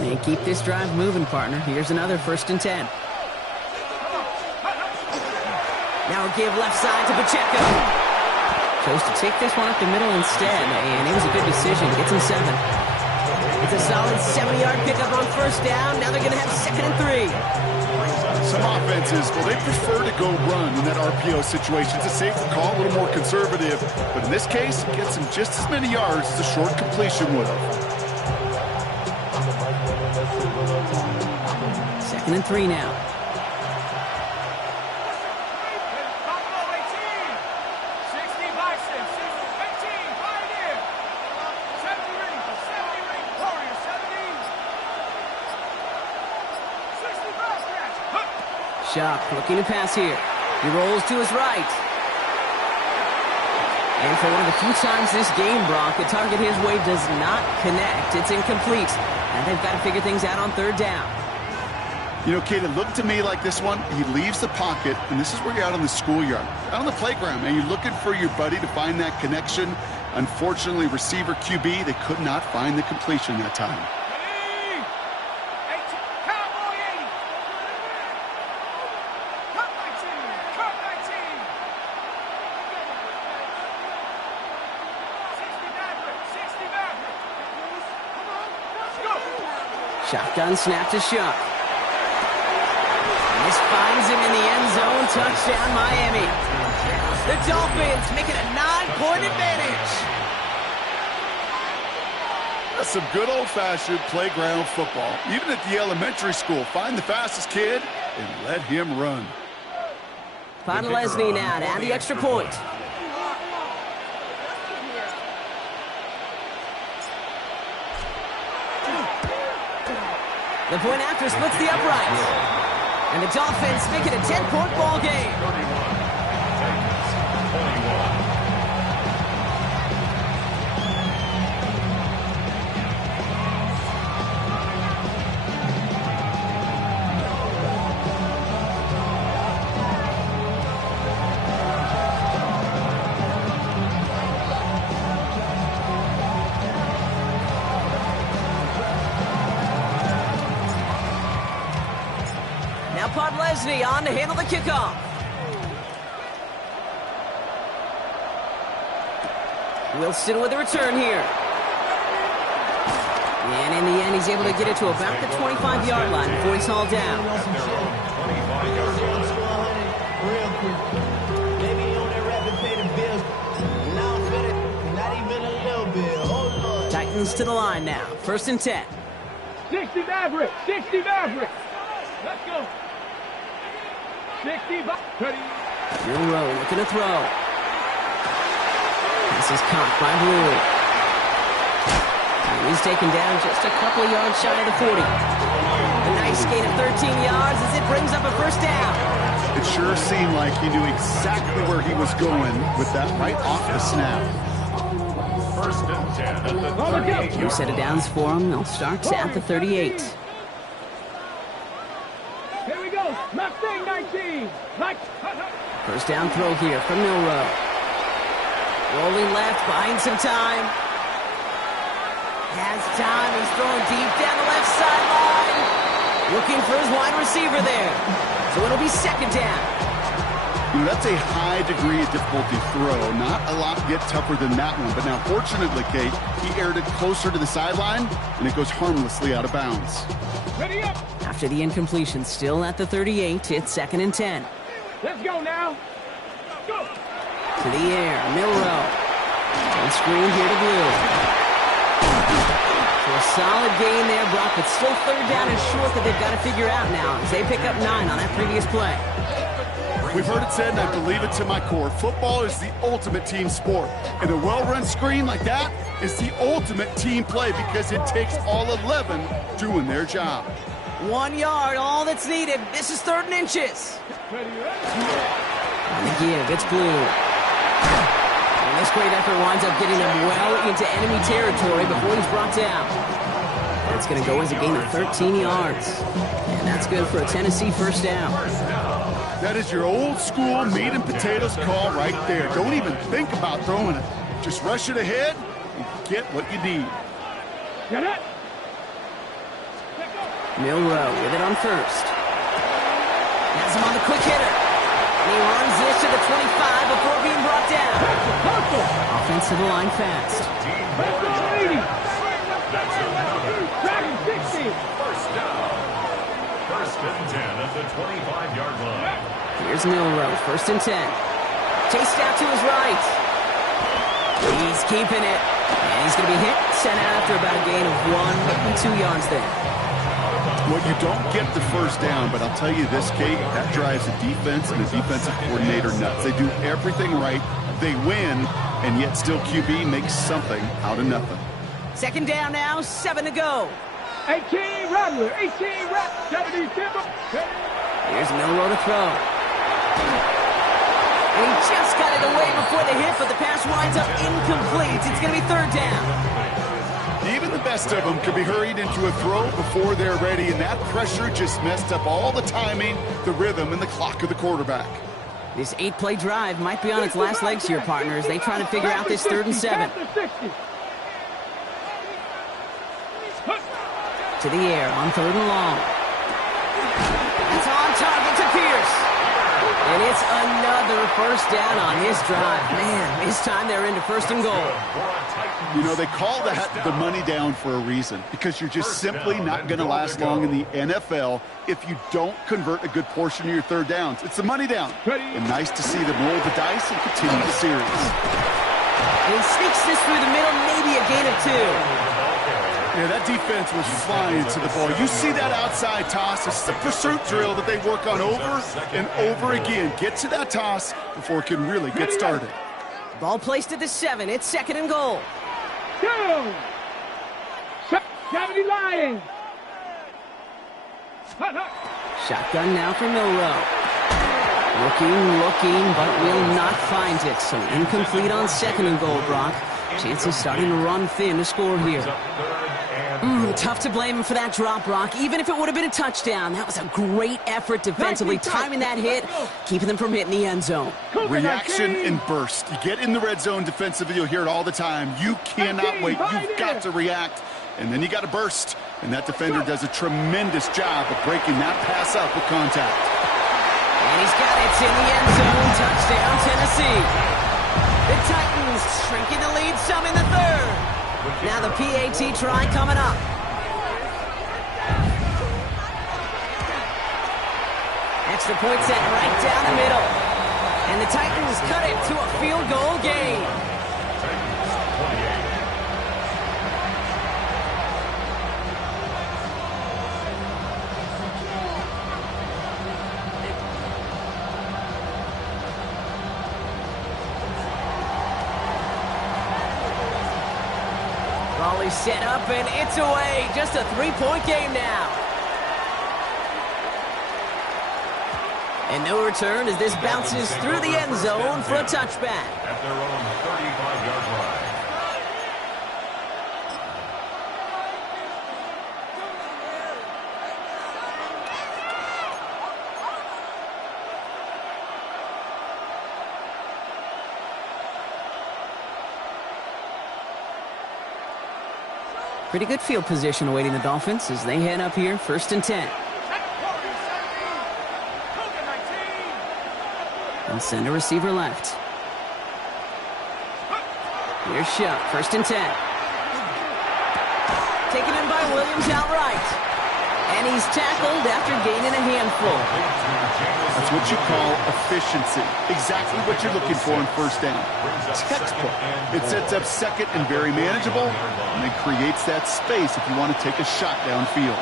And keep this drive moving, partner. Here's another 1st and 10. Now a give left side to Pacheco. Chose to take this one up the middle instead, and it was a good decision. Gets him 7. It's a solid 70-yard pickup on 1st down. Now they're going to have 2nd and 3. Some offenses, well, they prefer to go run in that RPO situation. It's a safer call, a little more conservative. But in this case, it gets him just as many yards as a short completion would have. 2nd and 3 now. Shock looking to pass here. He rolls to his right. And for one of the few times this game, Brock, the target his way does not connect. It's incomplete. And they've got to figure things out on 3rd down. You know, kid, it looked to me like this one, he leaves the pocket, and this is where you're out on the schoolyard, out on the playground, and you're looking for your buddy to find that connection. Unfortunately, receiver QB, they could not find the completion that time. Shotgun snap to Shock. This finds him in the end zone. Touchdown, Miami. The Dolphins making a 9-point advantage. That's some good old-fashioned playground football. Even at the elementary school, find the fastest kid and let him run. Lesney now to add the extra point. The point after splits the uprights. And the Dolphins make it a 10-point ball game. Lesney on to handle the kickoff. Wilson with a return here. And in the end, he's able to get it to about the 25-yard line before he's hauled down. Titans to the line now. 1st and 10. 60 Maverick. 60 Maverick. Let's go. 60 Maverick. Rowe looking to throw. This is caught by Blue. And he's taken down just a couple of yards shy of the 40. A nice gain of 13 yards as it brings up a first down. It sure seemed like he knew exactly where he was going with that right off the snap. First and 10 at the 38. New set of downs for him. They'll start at the 38. Here we go. Mustang 19. First down throw here from Milrow. Rolling left, buying some time. Has time. He's throwing deep down the left sideline. Looking for his wide receiver there. So it'll be second down. You know, that's a high degree of difficulty throw. Not a lot get tougher than that one. But now, fortunately, Kate, he aired it closer to the sideline, and it goes harmlessly out of bounds. Ready up. After the incompletion, still at the 38, it's second and 10. Let's go now. Go. To the air, Milrow. On screen here to Blue. So a solid gain there, Brock, but still third down and short that they've got to figure out now as they pick up 9 on that previous play. We've heard it said, and I believe it to my core, football is the ultimate team sport. And a well-run screen like that is the ultimate team play because it takes all 11 doing their job. 1 yard, all that's needed. This is third and inches. On the give, it's Blue. And this great effort winds up getting him well into enemy territory before he's brought down. It's going to go as a gain of 13 yards. And that's good for a Tennessee first down. That is your old school meat and potatoes call right there. Don't even think about throwing it. Just rush it ahead and get what you need. Get it. Milrow with it on first. Has him on the quick hitter. And he runs this to the 25 before being brought down. Offensive line fast. That's another 60. first down. First and 10 at the 25-yard line. Here's Milrow, first and 10. Chased out to his right. He's keeping it. And he's going to be hit, sent out after about a gain of 1 2 yards there. Well, you don't get the first down, but I'll tell you this, Kate, that drives the defense and the defensive coordinator nuts. They do everything right. They win, and yet still QB makes something out of nothing. Second down now, 7 to go. 18 Rattler. 18 Rattler. 70 Timber. Here's Milrow to throw. And he just got it away before the hit, but the pass winds up incomplete. It's going to be third down. Even the best of them could be hurried into a throw before they're ready, and that pressure just messed up all the timing, the rhythm, and the clock of the quarterback. This 8-play drive might be on its last legs here, partners. They try to figure out this third and 7. To the air on third and long. It's on target to Pierce. And it's another first down on this drive. Man, this time they're into first and goal. You know, they call that the money down for a reason, because you're just simply not going to last long in the NFL if you don't convert a good portion of your third downs. It's the money down. And nice to see them roll the dice and continue the series. And he sneaks this through the middle, maybe a gain of 2. Yeah, that defense was flying to the ball. You see that outside toss. It's the pursuit drill that they work on over and over again. Get to that toss before it can really get started. Ball placed at the 7. It's second and goal. Go! 70 Lions. Shotgun now for Milrow. Looking, but will not find it. So incomplete on second and goal, Brock. Chances starting to run thin to score here. Tough to blame him for that drop, Brock. Even if it would have been a touchdown, that was a great effort defensively, timing that hit, keeping them from hitting the end zone. Reaction and burst. You get in the red zone defensively, you'll hear it all the time. You cannot wait. You've got to react, and then you got to burst. And that defender does a tremendous job of breaking that pass up with contact. And he's got it. It's in the end zone. Touchdown, Tennessee. The Titans shrinking the lead some in the third. Now the PAT try coming up. Extra point set right down the middle. And the Titans cut it to a field goal game. Ball is set up, and it's away. Just a three-point game now. And no return as this bounces through the end zone for a touchback. At their own 35-yard line. Pretty good field position awaiting the Dolphins as they head up here, 1st and 10. And send a receiver left. Here's Shuck, 1st and 10. Taken in by Williams outright. And he's tackled after gaining a handful. That's what you call efficiency. Exactly what you're looking for on 1st down. Textbook. It sets up 2nd and very manageable, and it creates that space if you want to take a shot downfield.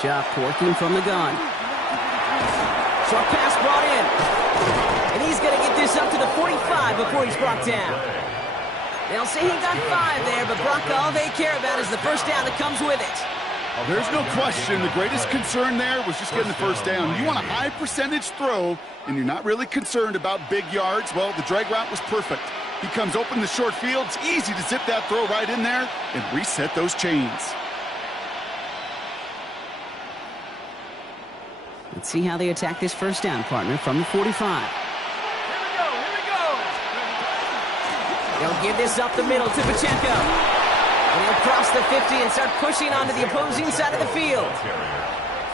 Shuck working from the gun. Short pass brought in. And he's going to get this up to the 45 before he's brought down. They'll say he got 5 there, but Brock, all they care about is the 1st down that comes with it. Oh, there's no question. The greatest concern there was just getting the 1st down. You want a high percentage throw, and you're not really concerned about big yards. Well, the drag route was perfect. He comes open the short field. It's easy to zip that throw right in there and reset those chains. Let's see how they attack this 1st down, partner, from the 45. Here we go. They'll give this up the middle to Pacheco. And he'll cross the 50 and start pushing onto the opposing side of the field.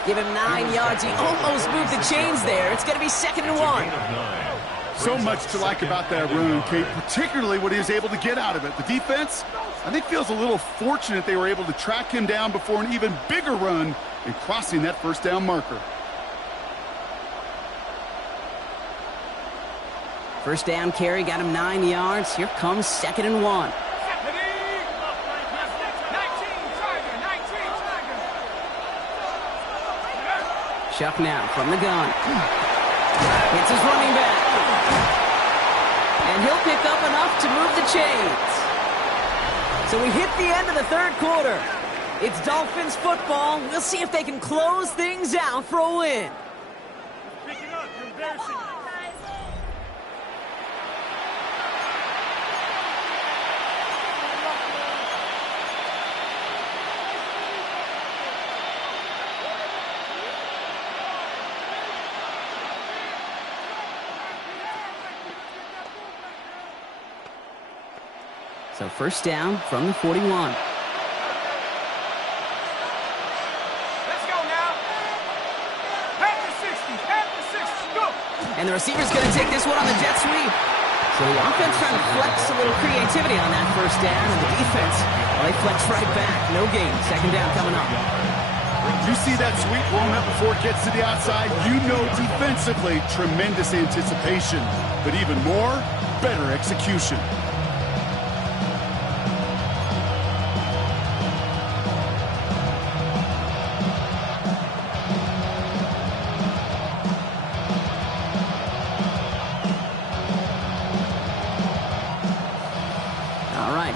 Give him 9 yards. He almost moved the chains there. It's going to be 2nd and 1. So much to like about that run, Kate, particularly what he was able to get out of it. The defense, I think, feels a little fortunate they were able to track him down before an even bigger run and crossing that 1st down marker. 1st down carry got him 9 yards. Here comes 2nd and 1. Shuck now from the gun. It's his running back. And he'll pick up enough to move the chains. So we hit the end of the 3rd quarter. It's Dolphins football. We'll see if they can close things out for a win. Pick it up. You're embarrassing. So 1st down from the 41. Let's go now. Half the 60, go. And the receiver's going to take this one on the jet sweep. So the offense trying to flex a little creativity on that 1st down, and the defense, well, they flex right back. No gain. 2nd down coming up. You see that sweep blown up before it gets to the outside. You know defensively, tremendous anticipation. But even more, better execution.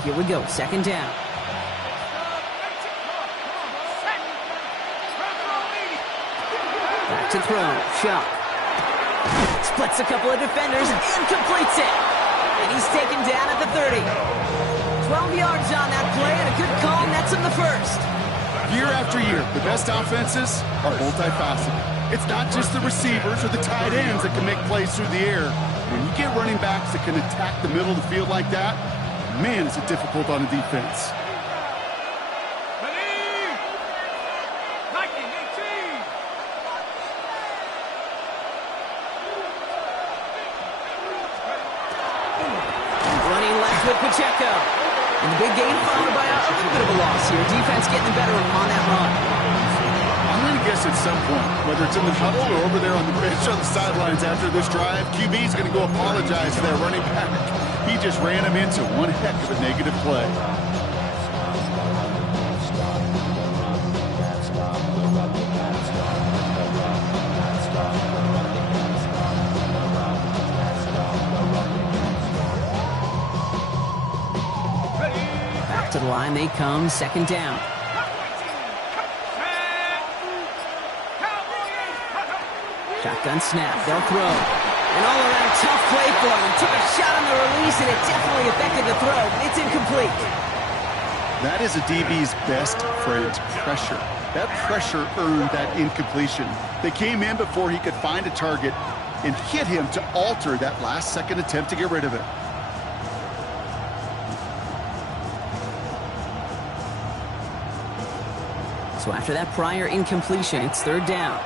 Here we go, 2nd down. Back to throw, Shuck. Splits a couple of defenders and completes it. And he's taken down at the 30. 12 yards on that play and a good call nets him the 1st. Year after year, the best offenses are multifaceted. It's not just the receivers or the tight ends that can make plays through the air. When you get running backs that can attack the middle of the field like that, man, is it difficult on the defense. Running left with Pacheco. And the big gain followed by a little bit of a loss here. Defense getting the better of him on that run. I'm going to guess at some point, whether it's in the huddle or over there on the bench on the sidelines after this drive, QB is going to go apologize to that running back. He just ran him into one heck of a negative play. Back to the line they come, second down. Shotgun snap, they'll throw. An all-around tough play for him. Took a shot on the release, and it definitely affected the throw. It's incomplete. That is a DB's best friend, pressure. That pressure earned that incompletion. They came in before he could find a target and hit him to alter that last-second attempt to get rid of it. So after that prior incompletion, it's third down.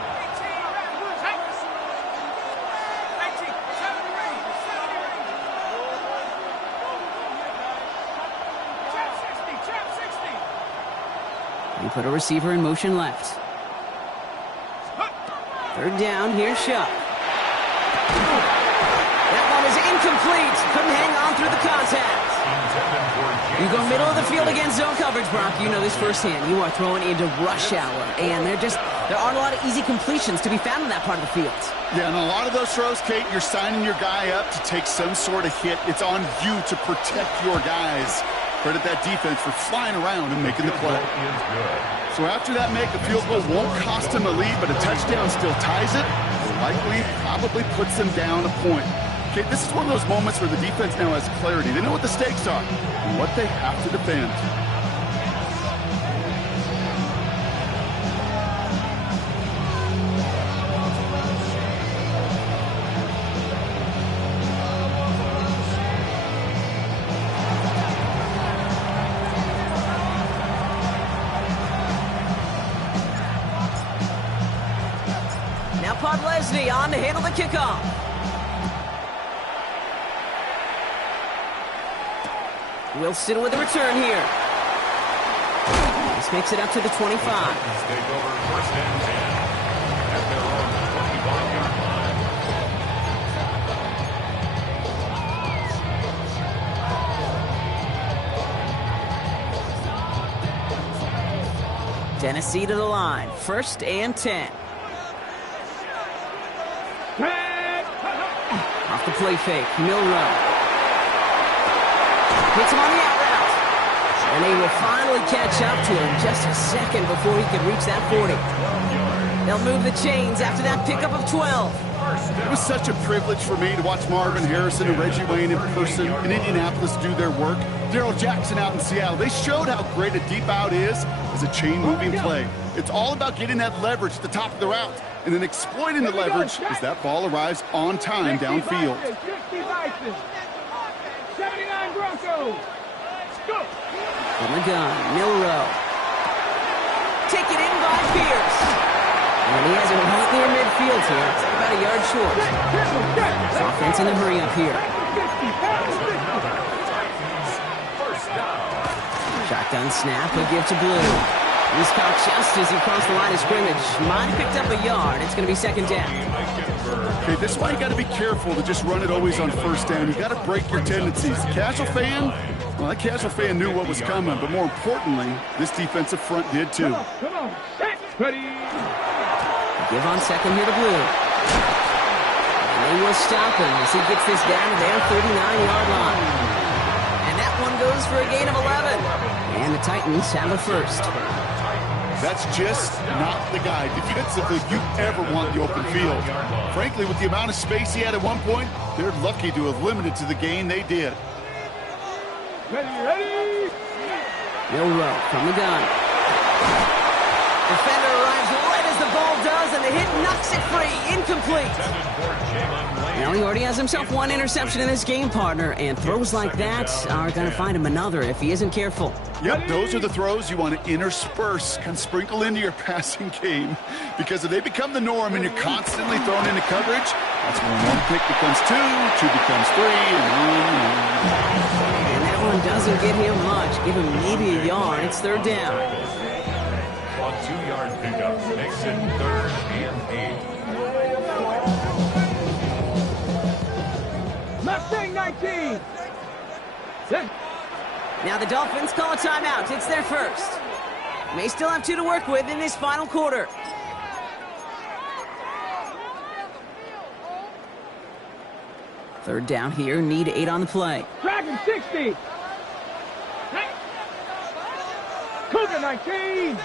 You put a receiver in motion left. Third down, here's Shuck. That one is incomplete. Couldn't hang on through the contact. You go middle of the field against zone coverage, Brock. You know this firsthand. You are throwing into rush hour, and there aren't a lot of easy completions to be found in that part of the field. Yeah, and a lot of those throws, Kate, you're signing your guy up to take some sort of hit. It's on you to protect your guys. Credit that defense for flying around and making the play. So after that make, a field goal won't cost him a lead, but a touchdown still ties it. Likely, probably puts them down a point. Okay, this is one of those moments where the defense now has clarity. They know what the stakes are and what they have to defend. Now Pod Leslie on to handle the kickoff. Wilson with a return here. This makes it up to the 25. Take over first and 10 at their own 25-yard line. Tennessee to the line. First and 10. Off the play fake. Milrow. Hits him on the out route. And they will finally catch up to him just a second before he could reach that 40. They'll move the chains after that pickup of 12. It was such a privilege for me to watch Marvin Harrison and Reggie Wayne in person in Indianapolis do their work. Darrell Jackson out in Seattle. They showed how great a deep out is as a chain-moving play. It's all about getting that leverage at the top of the route and then exploiting the leverage as that ball arrives on time downfield. 79 Broncos. From the gun, Milrow. Taken in by Pierce. And he has it right near midfield here. It's like about a yard short. Offense in a hurry up here. Shotgun snap, he'll give to Blue. He's caught just as he crossed the line of scrimmage. Might have picked up a yard. It's going to be second down. Okay, this is why you got to be careful to just run it always on first down. You got to break your tendencies. Casual fan, well, that casual fan knew what was coming, but more importantly, this defensive front did too. Come on, set, ready. Give on second here to Blue. And they will stop him as he gets this down to their 39-yard line. And that one goes for a gain of 11. And the Titans have a first. That's just not the guy defensively you ever want the open field. Frankly, with the amount of space he had at one point, they're lucky to have limited to the gain they did. Ready. Milrow from the gun. Defender arrives right as the ball does, and the hit knocks it free. Incomplete. Now he already has himself one interception in this game, partner, and throws like that are going to find him another if he isn't careful. Yep, those are the throws you want to intersperse, kind of sprinkle into your passing game, because if they become the norm and you're constantly thrown into coverage, that's when one pick becomes two becomes three, and And that one doesn't get him much. Give him maybe a yard. It's third down. A 2-yard pickup makes it 3rd and 8. Mustang 19. Set. Now the Dolphins call a timeout. It's their first. May still have 2 to work with in this final quarter. Third down here, need 8 on the play. Dragon 60. Cougar 19.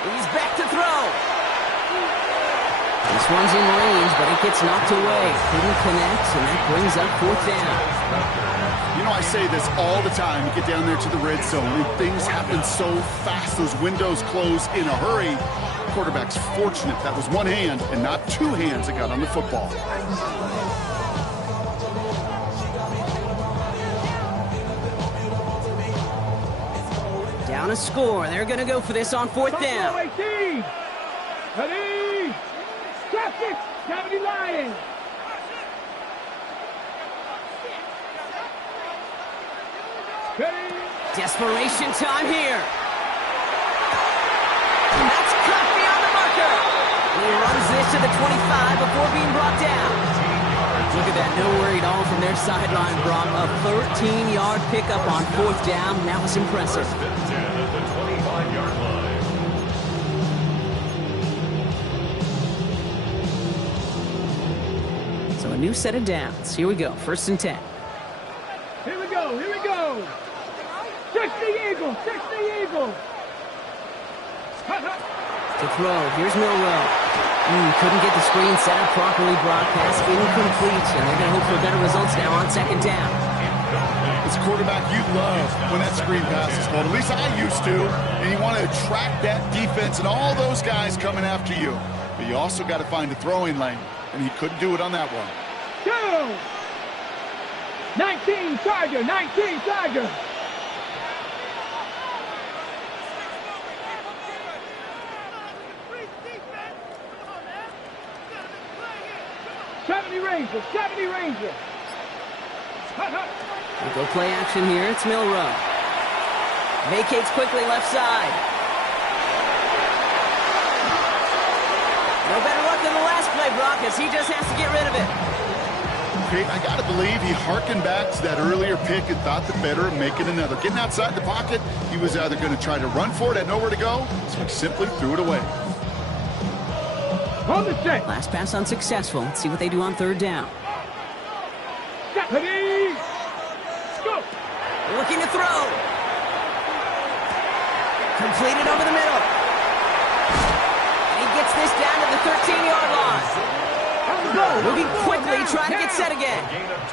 He's back to throw. This one's in range, but it gets knocked away. Couldn't connect, and that brings up 4th down. You know, I say this all the time. You get down there to the red zone, and things happen so fast. Those windows close in a hurry. Quarterback's fortunate that was one hand and not 2 hands that got on the football. Down a score. They're going to go for this on 4th down. 18. Ready. Traffic. 70 Lions. Ready. Desperation time here. That's cut beyond the marker. He runs this to the 25 before being brought down. Look at that, no worry at all from their sideline, Brock. A 13-yard pickup on 4th down. That was impressive. 10 at the 25-yard line. So a new set of downs. Here we go, 1st and 10. Here we go. 60 Eagles. To throw, here's Milrow. Couldn't get the screen set up properly. Brock pass incomplete, and they're going to hope for better results now on 2nd down. It's a quarterback you love when that screen pass is called. At least I used to. And you want to attract that defense and all those guys coming after you. But you also got to find a throwing lane, and he couldn't do it on that one. 19 Tiger. 70 Ranger. We'll go play action here. It's Milrow. Vacates quickly left side. No better luck than the last play, Brock, as he just has to get rid of it. Okay, I got to believe he hearkened back to that earlier pick and thought the better of making another. Getting outside the pocket, he was either going to try to run for it, had nowhere to go, so he simply threw it away. On the set. Last pass unsuccessful. Let's see what they do on 3rd down. Ready. Go. Looking to throw. Completed over the middle. And he gets this down to the 13-yard line. Moving quickly, trying to get set again.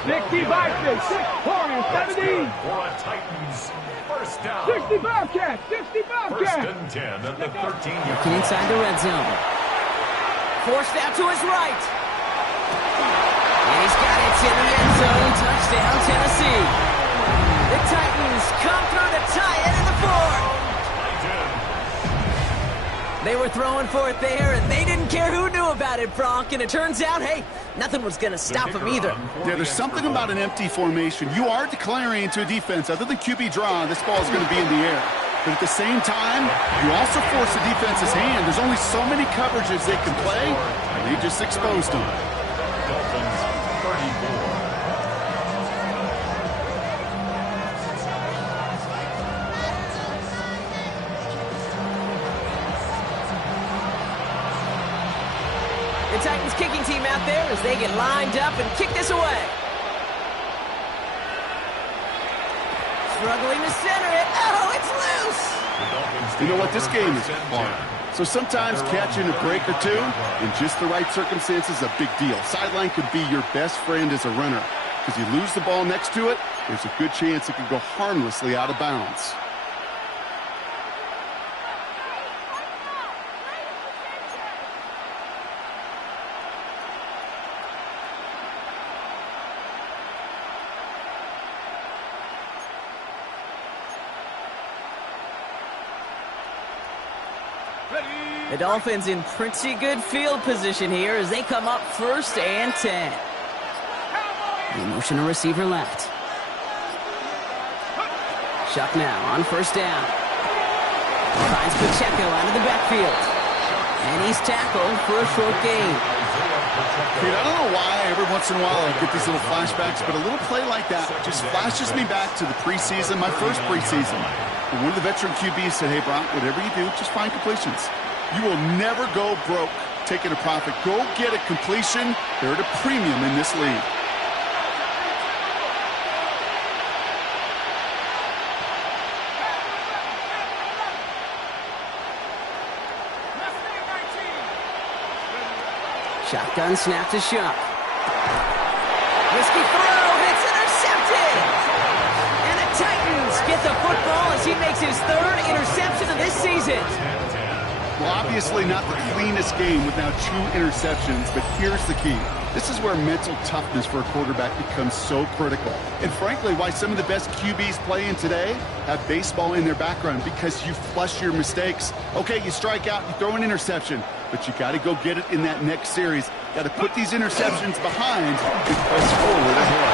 60 Vikings. 6 Warriors. 70. For a Titans first down. 60 Bobcats. 60 First Bobcats. and 10 at the 13-yard Looking inside the red zone. Forced out to his right. And he's got it in the end zone. Touchdown, Tennessee. The Titans come through to tie it in the 4th. They were throwing for it there, and they didn't care who knew about it, Bronk. And it turns out, hey, nothing was going to stop them either. Yeah, there's something about an empty formation. You are declaring to a defense, other than QB draw, this ball is going to be in the air. But at the same time, you also force the defense's hand. There's only so many coverages they can play, and they just exposed them. Dolphins 34. The Titans kicking team out there as they get lined up and kick this away. Struggling to center it. Oh, it's loose. You know what? This game is hard. So sometimes catching a break or two in just the right circumstances is a big deal. Sideline could be your best friend as a runner. Because you lose the ball next to it, there's a good chance it could go harmlessly out of bounds. The Dolphins in pretty good field position here as they come up 1st and 10. The motion to receiver left. Shuck now on 1st down. Finds Pacheco out of the backfield. And he's tackled for a short gain. Dude, I don't know why every once in a while I get these little flashbacks, but a little play like that just flashes me back to the preseason, my first preseason. And one of the veteran QBs said, hey, Brock, whatever you do, just find completions. You will never go broke taking a profit. Go get a completion. They're at a premium in this league. Shotgun snap to Shuck. Risky throw. It's intercepted. And the Titans get the football as he makes his third interception of this season. Well, obviously not the cleanest game with now 2 interceptions, but here's the key. This is where mental toughness for a quarterback becomes so critical. And frankly, why some of the best QBs playing today have baseball in their background, because you flush your mistakes. Okay, you strike out, you throw an interception, but you got to go get it in that next series. Got to put these interceptions behind and press forward ahead.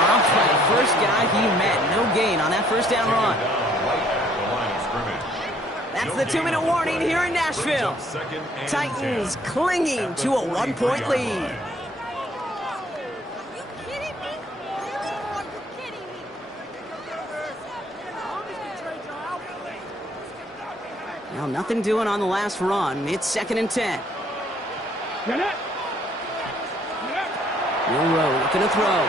Dropped by the first guy he met. No gain on that first down run. That's the 2-minute warning here in Nashville. Titans clinging to a 1-point lead. Now nothing doing on the last run. It's 2nd and 10. Milroe looking to throw.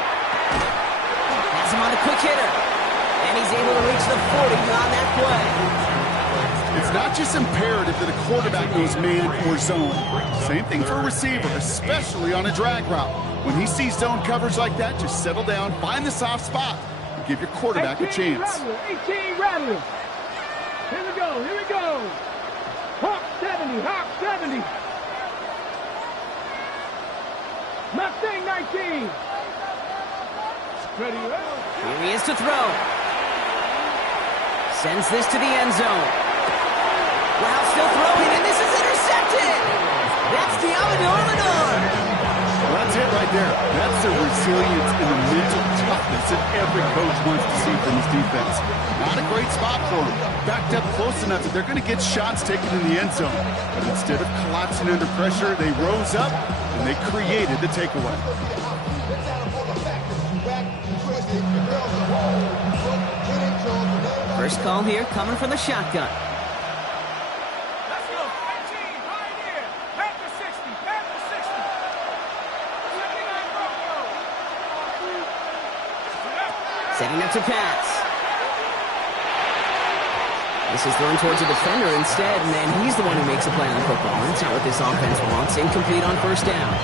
Has him on a quick hitter. And he's able to reach the 40 on that play. It's not just imperative that a quarterback knows man or zone. Same thing for a receiver, especially on a drag route. When he sees zone coverage like that, just settle down, find the soft spot, and give your quarterback a chance. 18 Rattler. Here we go, here we go. Hawk 70, Hawk 70. Mustang 19. Ready, here he is to throw. Sends this to the end zone. Wow, still throwing, and this is intercepted. That's Diamador. Well, that's it right there. That's the resilience and the mental toughness that every coach wants to see from his defense. Not a great spot for him. Backed up close enough that they're going to get shots taken in the end zone. But instead of collapsing under pressure, they rose up and they created the takeaway. First call here coming from the shotgun. Setting up to pass. This is thrown towards a defender instead, and then he's the one who makes a play on the football. That's not what this offense wants. Incomplete on first down.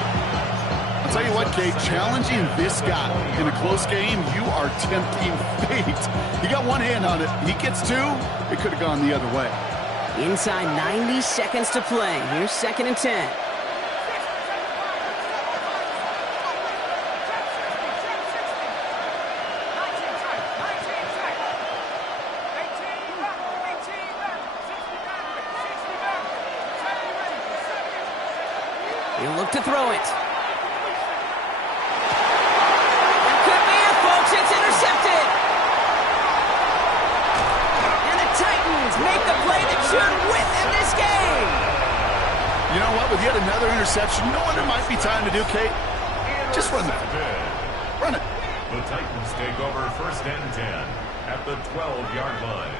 I'll tell you what, Kate, challenging this guy in a close game, you are tempting fate. He got one hand on it. He gets 2. It could have gone the other way. Inside 90 seconds to play. Here's 2nd and 10. He'll look to throw it. That could be it, folks. It's intercepted. And the Titans make the play that should win them this game. You know what? With yet another interception, you know what it might be time to do, Kate? Just run it. Run it. The Titans take over 1st and 10 at the 12-yard line.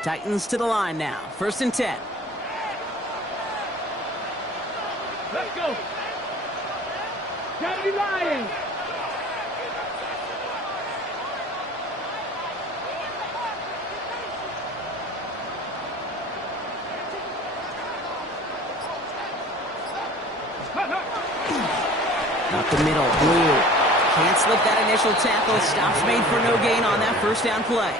Titans to the line now. 1st and 10. Let's go. Gotta be Lions. Up the middle, Blue. Can't slip that initial tackle. Stops made for no gain on that first down play.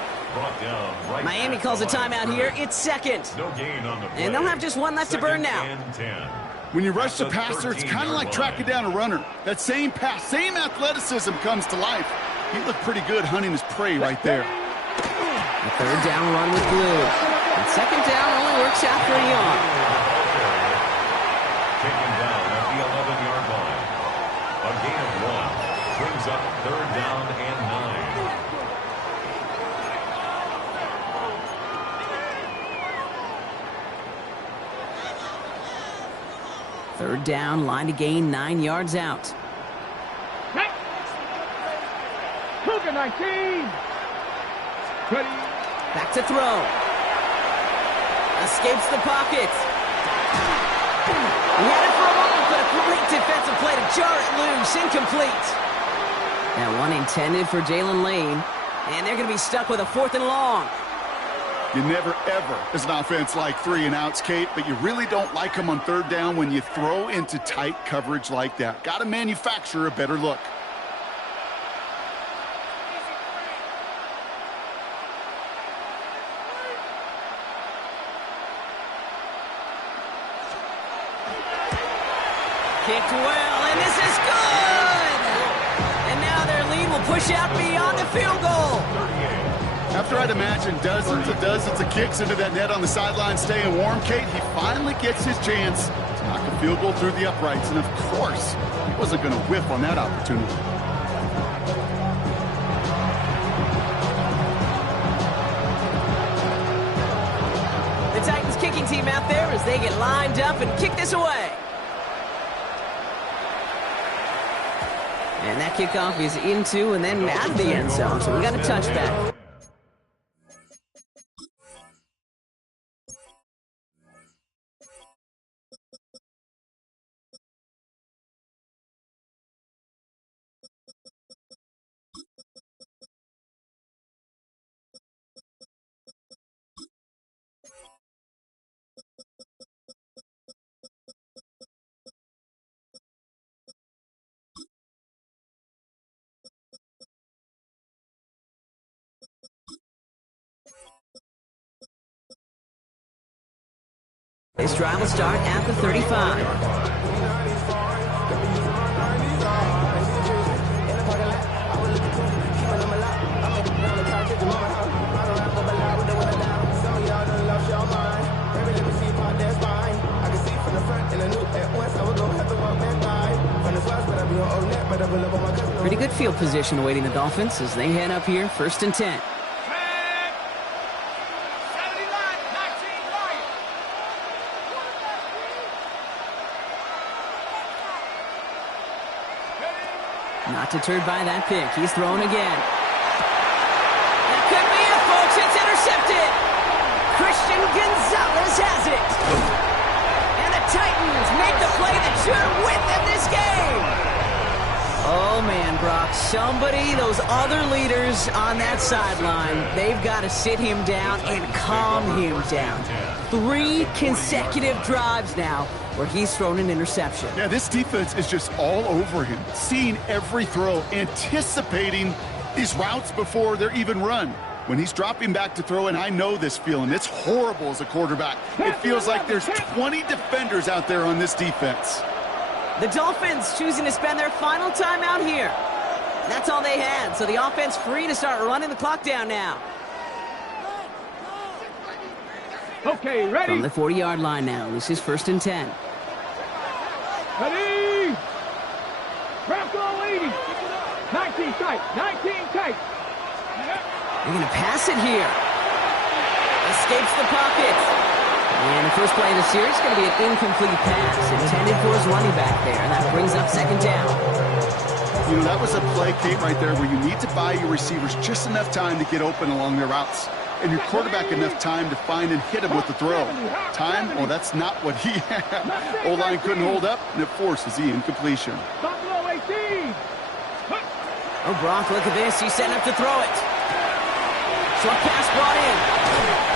Miami calls a timeout here. It's 2nd. No gain on the play. And they'll have just 1 left to burn now. When you rush the passer, it's kind of like tracking down a runner. That same pass, same athleticism comes to life. He looked pretty good hunting his prey right there. A 3rd down run with Blue. And 2nd down only works out for a yard. Taken down at the 11-yard line. A gain of 1 brings up 3rd down and 9. Third down, line to gain 9 yards out. Cougar 19. Ready. Back to throw. Escapes the pocket. He had it for a moment, but a great defensive play to jar it loose. Incomplete. That one intended for Jalen Lane. And they're going to be stuck with a 4th and long. You never, ever, as an offense, like 3 and outs, Kate, but you really don't like them on 3rd down when you throw into tight coverage like that. Got to manufacture a better look. Kicked well, and this is good! And now their lead will push out beyond the field goal. After I'd imagine dozens of kicks into that net on the sideline staying warm, Kate, he finally gets his chance to knock a field goal through the uprights. And of course, he wasn't going to whiff on that opportunity. The Titans kicking team out there as they get lined up and kick this away. And that kickoff is into and then out of the end zone, so we got a touchback. This drive will start at the 35. Pretty good field position awaiting the Dolphins as they head up here, 1st and 10. Not deterred by that pick. He's throwing again. That could be it, folks. It's intercepted. Christian Gonzalez has it. And the Titans make the play that should win them this game. Oh, man, Brock. Somebody, those other leaders on that sideline, they've got to sit him down and calm him down. 3 consecutive drives now where he's thrown an interception. Yeah, this defense is just all over him, seeing every throw, anticipating these routes before they're even run. When he's dropping back to throw, and I know this feeling, it's horrible as a quarterback. It feels like there's 20 defenders out there on this defense. The Dolphins choosing to spend their final time out here. That's all they had, so the offense free to start running the clock down now. Okay, ready? From the 40-yard line now, this is 1st and 10. Ready? Bronco 80. 19 tight. 19 tight. They're going to pass it here. Escapes the pocket. And the first play of the series is going to be an incomplete pass intended for his running back there. And that brings up 2nd down. You know, that was a play, Kate, right there where you need to buy your receivers just enough time to get open along their routes. And your quarterback enough time to find and hit him with the throw. Time? Well, that's not what he had. O-line couldn't hold up, and it forces the incompletion. Buffalo 18. Oh, Brock, look at this. He's setting up to throw it. Short pass brought in.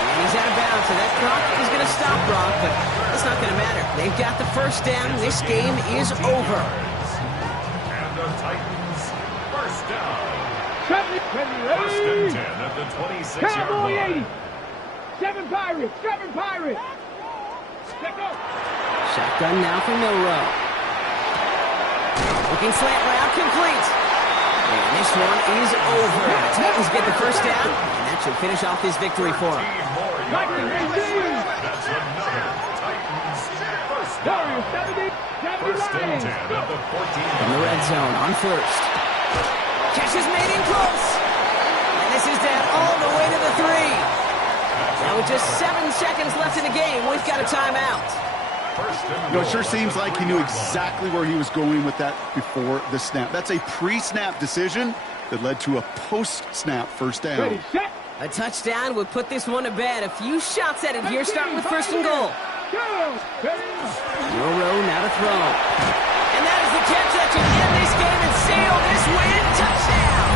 And he's out of bounds, so that clock is going to stop Brock, but it's not going to matter. They've got the 1st down. This game is over. And the Titans, 1st down. 1st and 10 at the 26-yard Cowboy line. 80. 7 Pirates. 7 Pirates. Check out. Shotgun now for Milrow. Looking slant route complete. And this one is over. The Titans get the 1st down, and that should finish off this victory for them. That's another Titans 1st down. 1st and 10 at the 14. From the red zone on 1st. Catch is made in close. And this is down all the way to the 3. Now with just 7 seconds left in the game, we've got a timeout. First and You know, it goal. sure seems like he knew exactly where he was going with that before the snap. That's a pre-snap decision that led to a post-snap first down. Ready, set. A touchdown would put this one to bed. A few shots at it here, starting with first and goal. Go. Ready. Row now to throw. And that is the catch that should end this game and seal this win. Touchdown!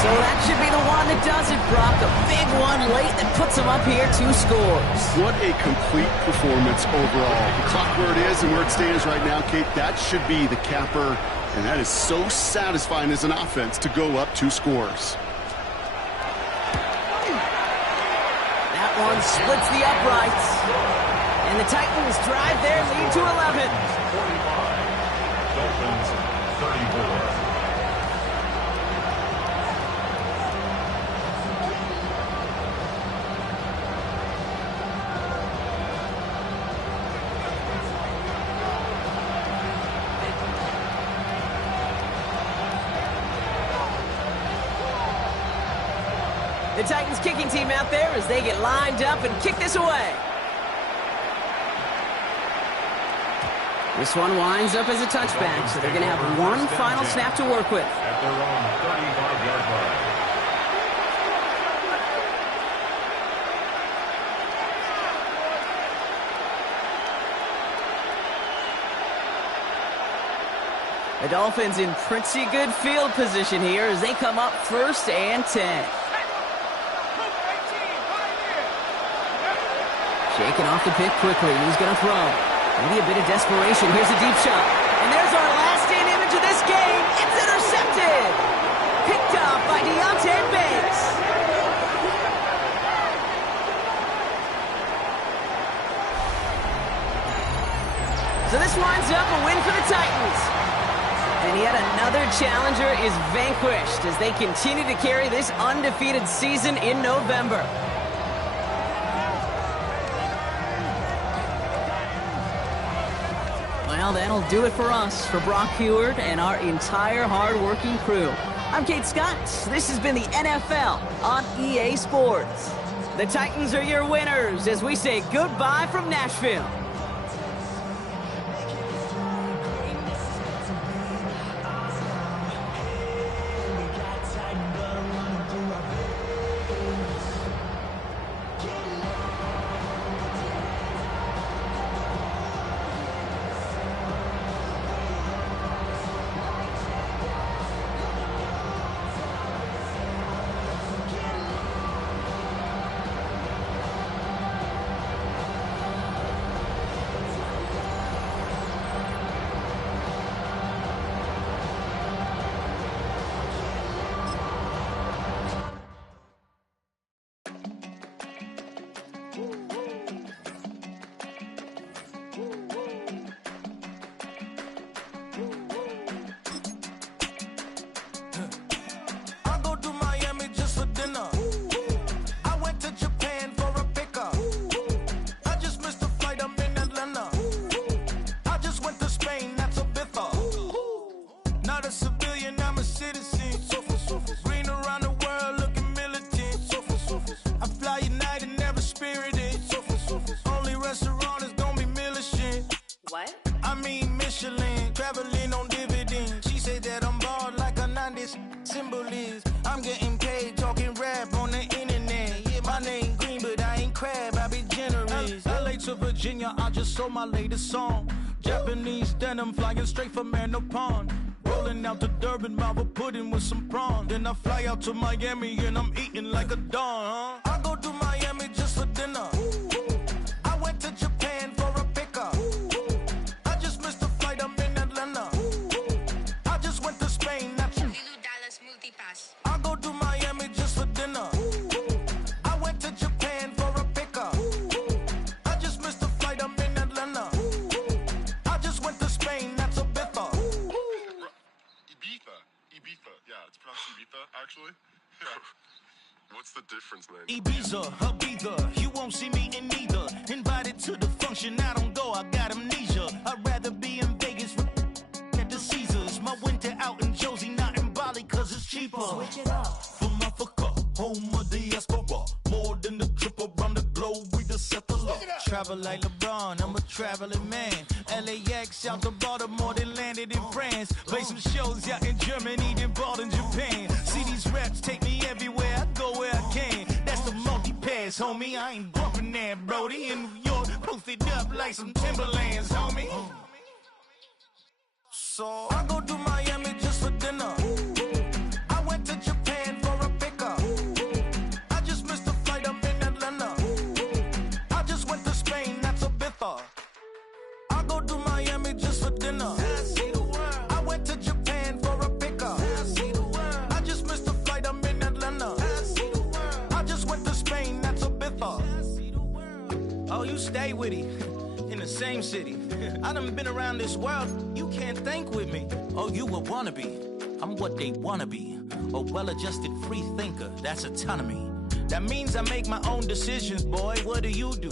So that should be the one that does it, Brock. A big one late that puts them up here 2 scores. What a complete performance overall. The clock where it is and where it stands right now, Kate, that should be the capper. And that is so satisfying as an offense to go up 2 scores. That one splits the uprights. And the Titans drive their lead to 11. 45. Dolphins 34. The Titans kicking team out there as they get lined up and kick this away. This one winds up as a touchback, so they're going to have one final snap to work with. At their own 35-yard line. The Dolphins in pretty good field position here as they come up 1st and 10. Shaking off the pick quickly. He's going to throw. Maybe a bit of desperation. Here's a deep shot. And there's our last stand image of this game. It's intercepted. Picked up by Deontay Banks. So this winds up a win for the Titans. And yet another challenger is vanquished as they continue to carry this undefeated season in November. Well, that'll do it for us, for Brock Heward and our entire hard-working crew. I'm Kate Scott. This has been the NFL on EA Sports. The Titans are your winners as we say goodbye from Nashville. I just sold my latest song. Japanese denim flying straight from Manapon. Rolling out to Durban, Malva pudding with some prawns. Then I fly out to Miami and I'm eating like a don, huh? I go to Miami just for dinner. I went to Japan for a pickup. I just missed the flight, I'm in Atlanta. I just went to Spain, that's Dallas Multipass. I go to Miami just for dinner. I went to Japan for a pickup. I just missed the flight, I'm in Atlanta. I just went to Spain, that's Ibiza. Ibiza. Yeah, it's pronounced Ibiza, actually. What's the difference, man? Ibiza, Ibiza, you won't see me in neither. Invited to the function, I don't go, I got amnesia. I'd rather be in Vegas at the Caesars. My winter out in Josie, not in Bali, cause it's cheaper. Switch it up. From Africa, home of the diaspora. More than the trip around the globe, we just set the Travel like LeBron, I'm a traveling man. LAX out to Baltimore, then landed in France. Play some shows out in Germany, then bought in Japan. See these reps take me everywhere, I go where I can. That's the multi-pass, homie. I ain't bumping that, Brody. In New York, posted up like some Timberlands, homie. So I go to Miami just for dinner. I went to Japan for a pickup. I just missed the flight, I'm in Atlanta. I just went to Spain, that's Ibiza. I go to Miami just for dinner. I went to Japan for a pickup. I just missed the flight, I'm in Atlanta. I just went to Spain, that's Ibiza. Oh, you stay with him in the same city. I done been around this world, you can't think with me. Oh, you a wannabe, I'm what they wanna be. A well-adjusted free thinker, that's autonomy. That means I make my own decisions, boy, what do you do?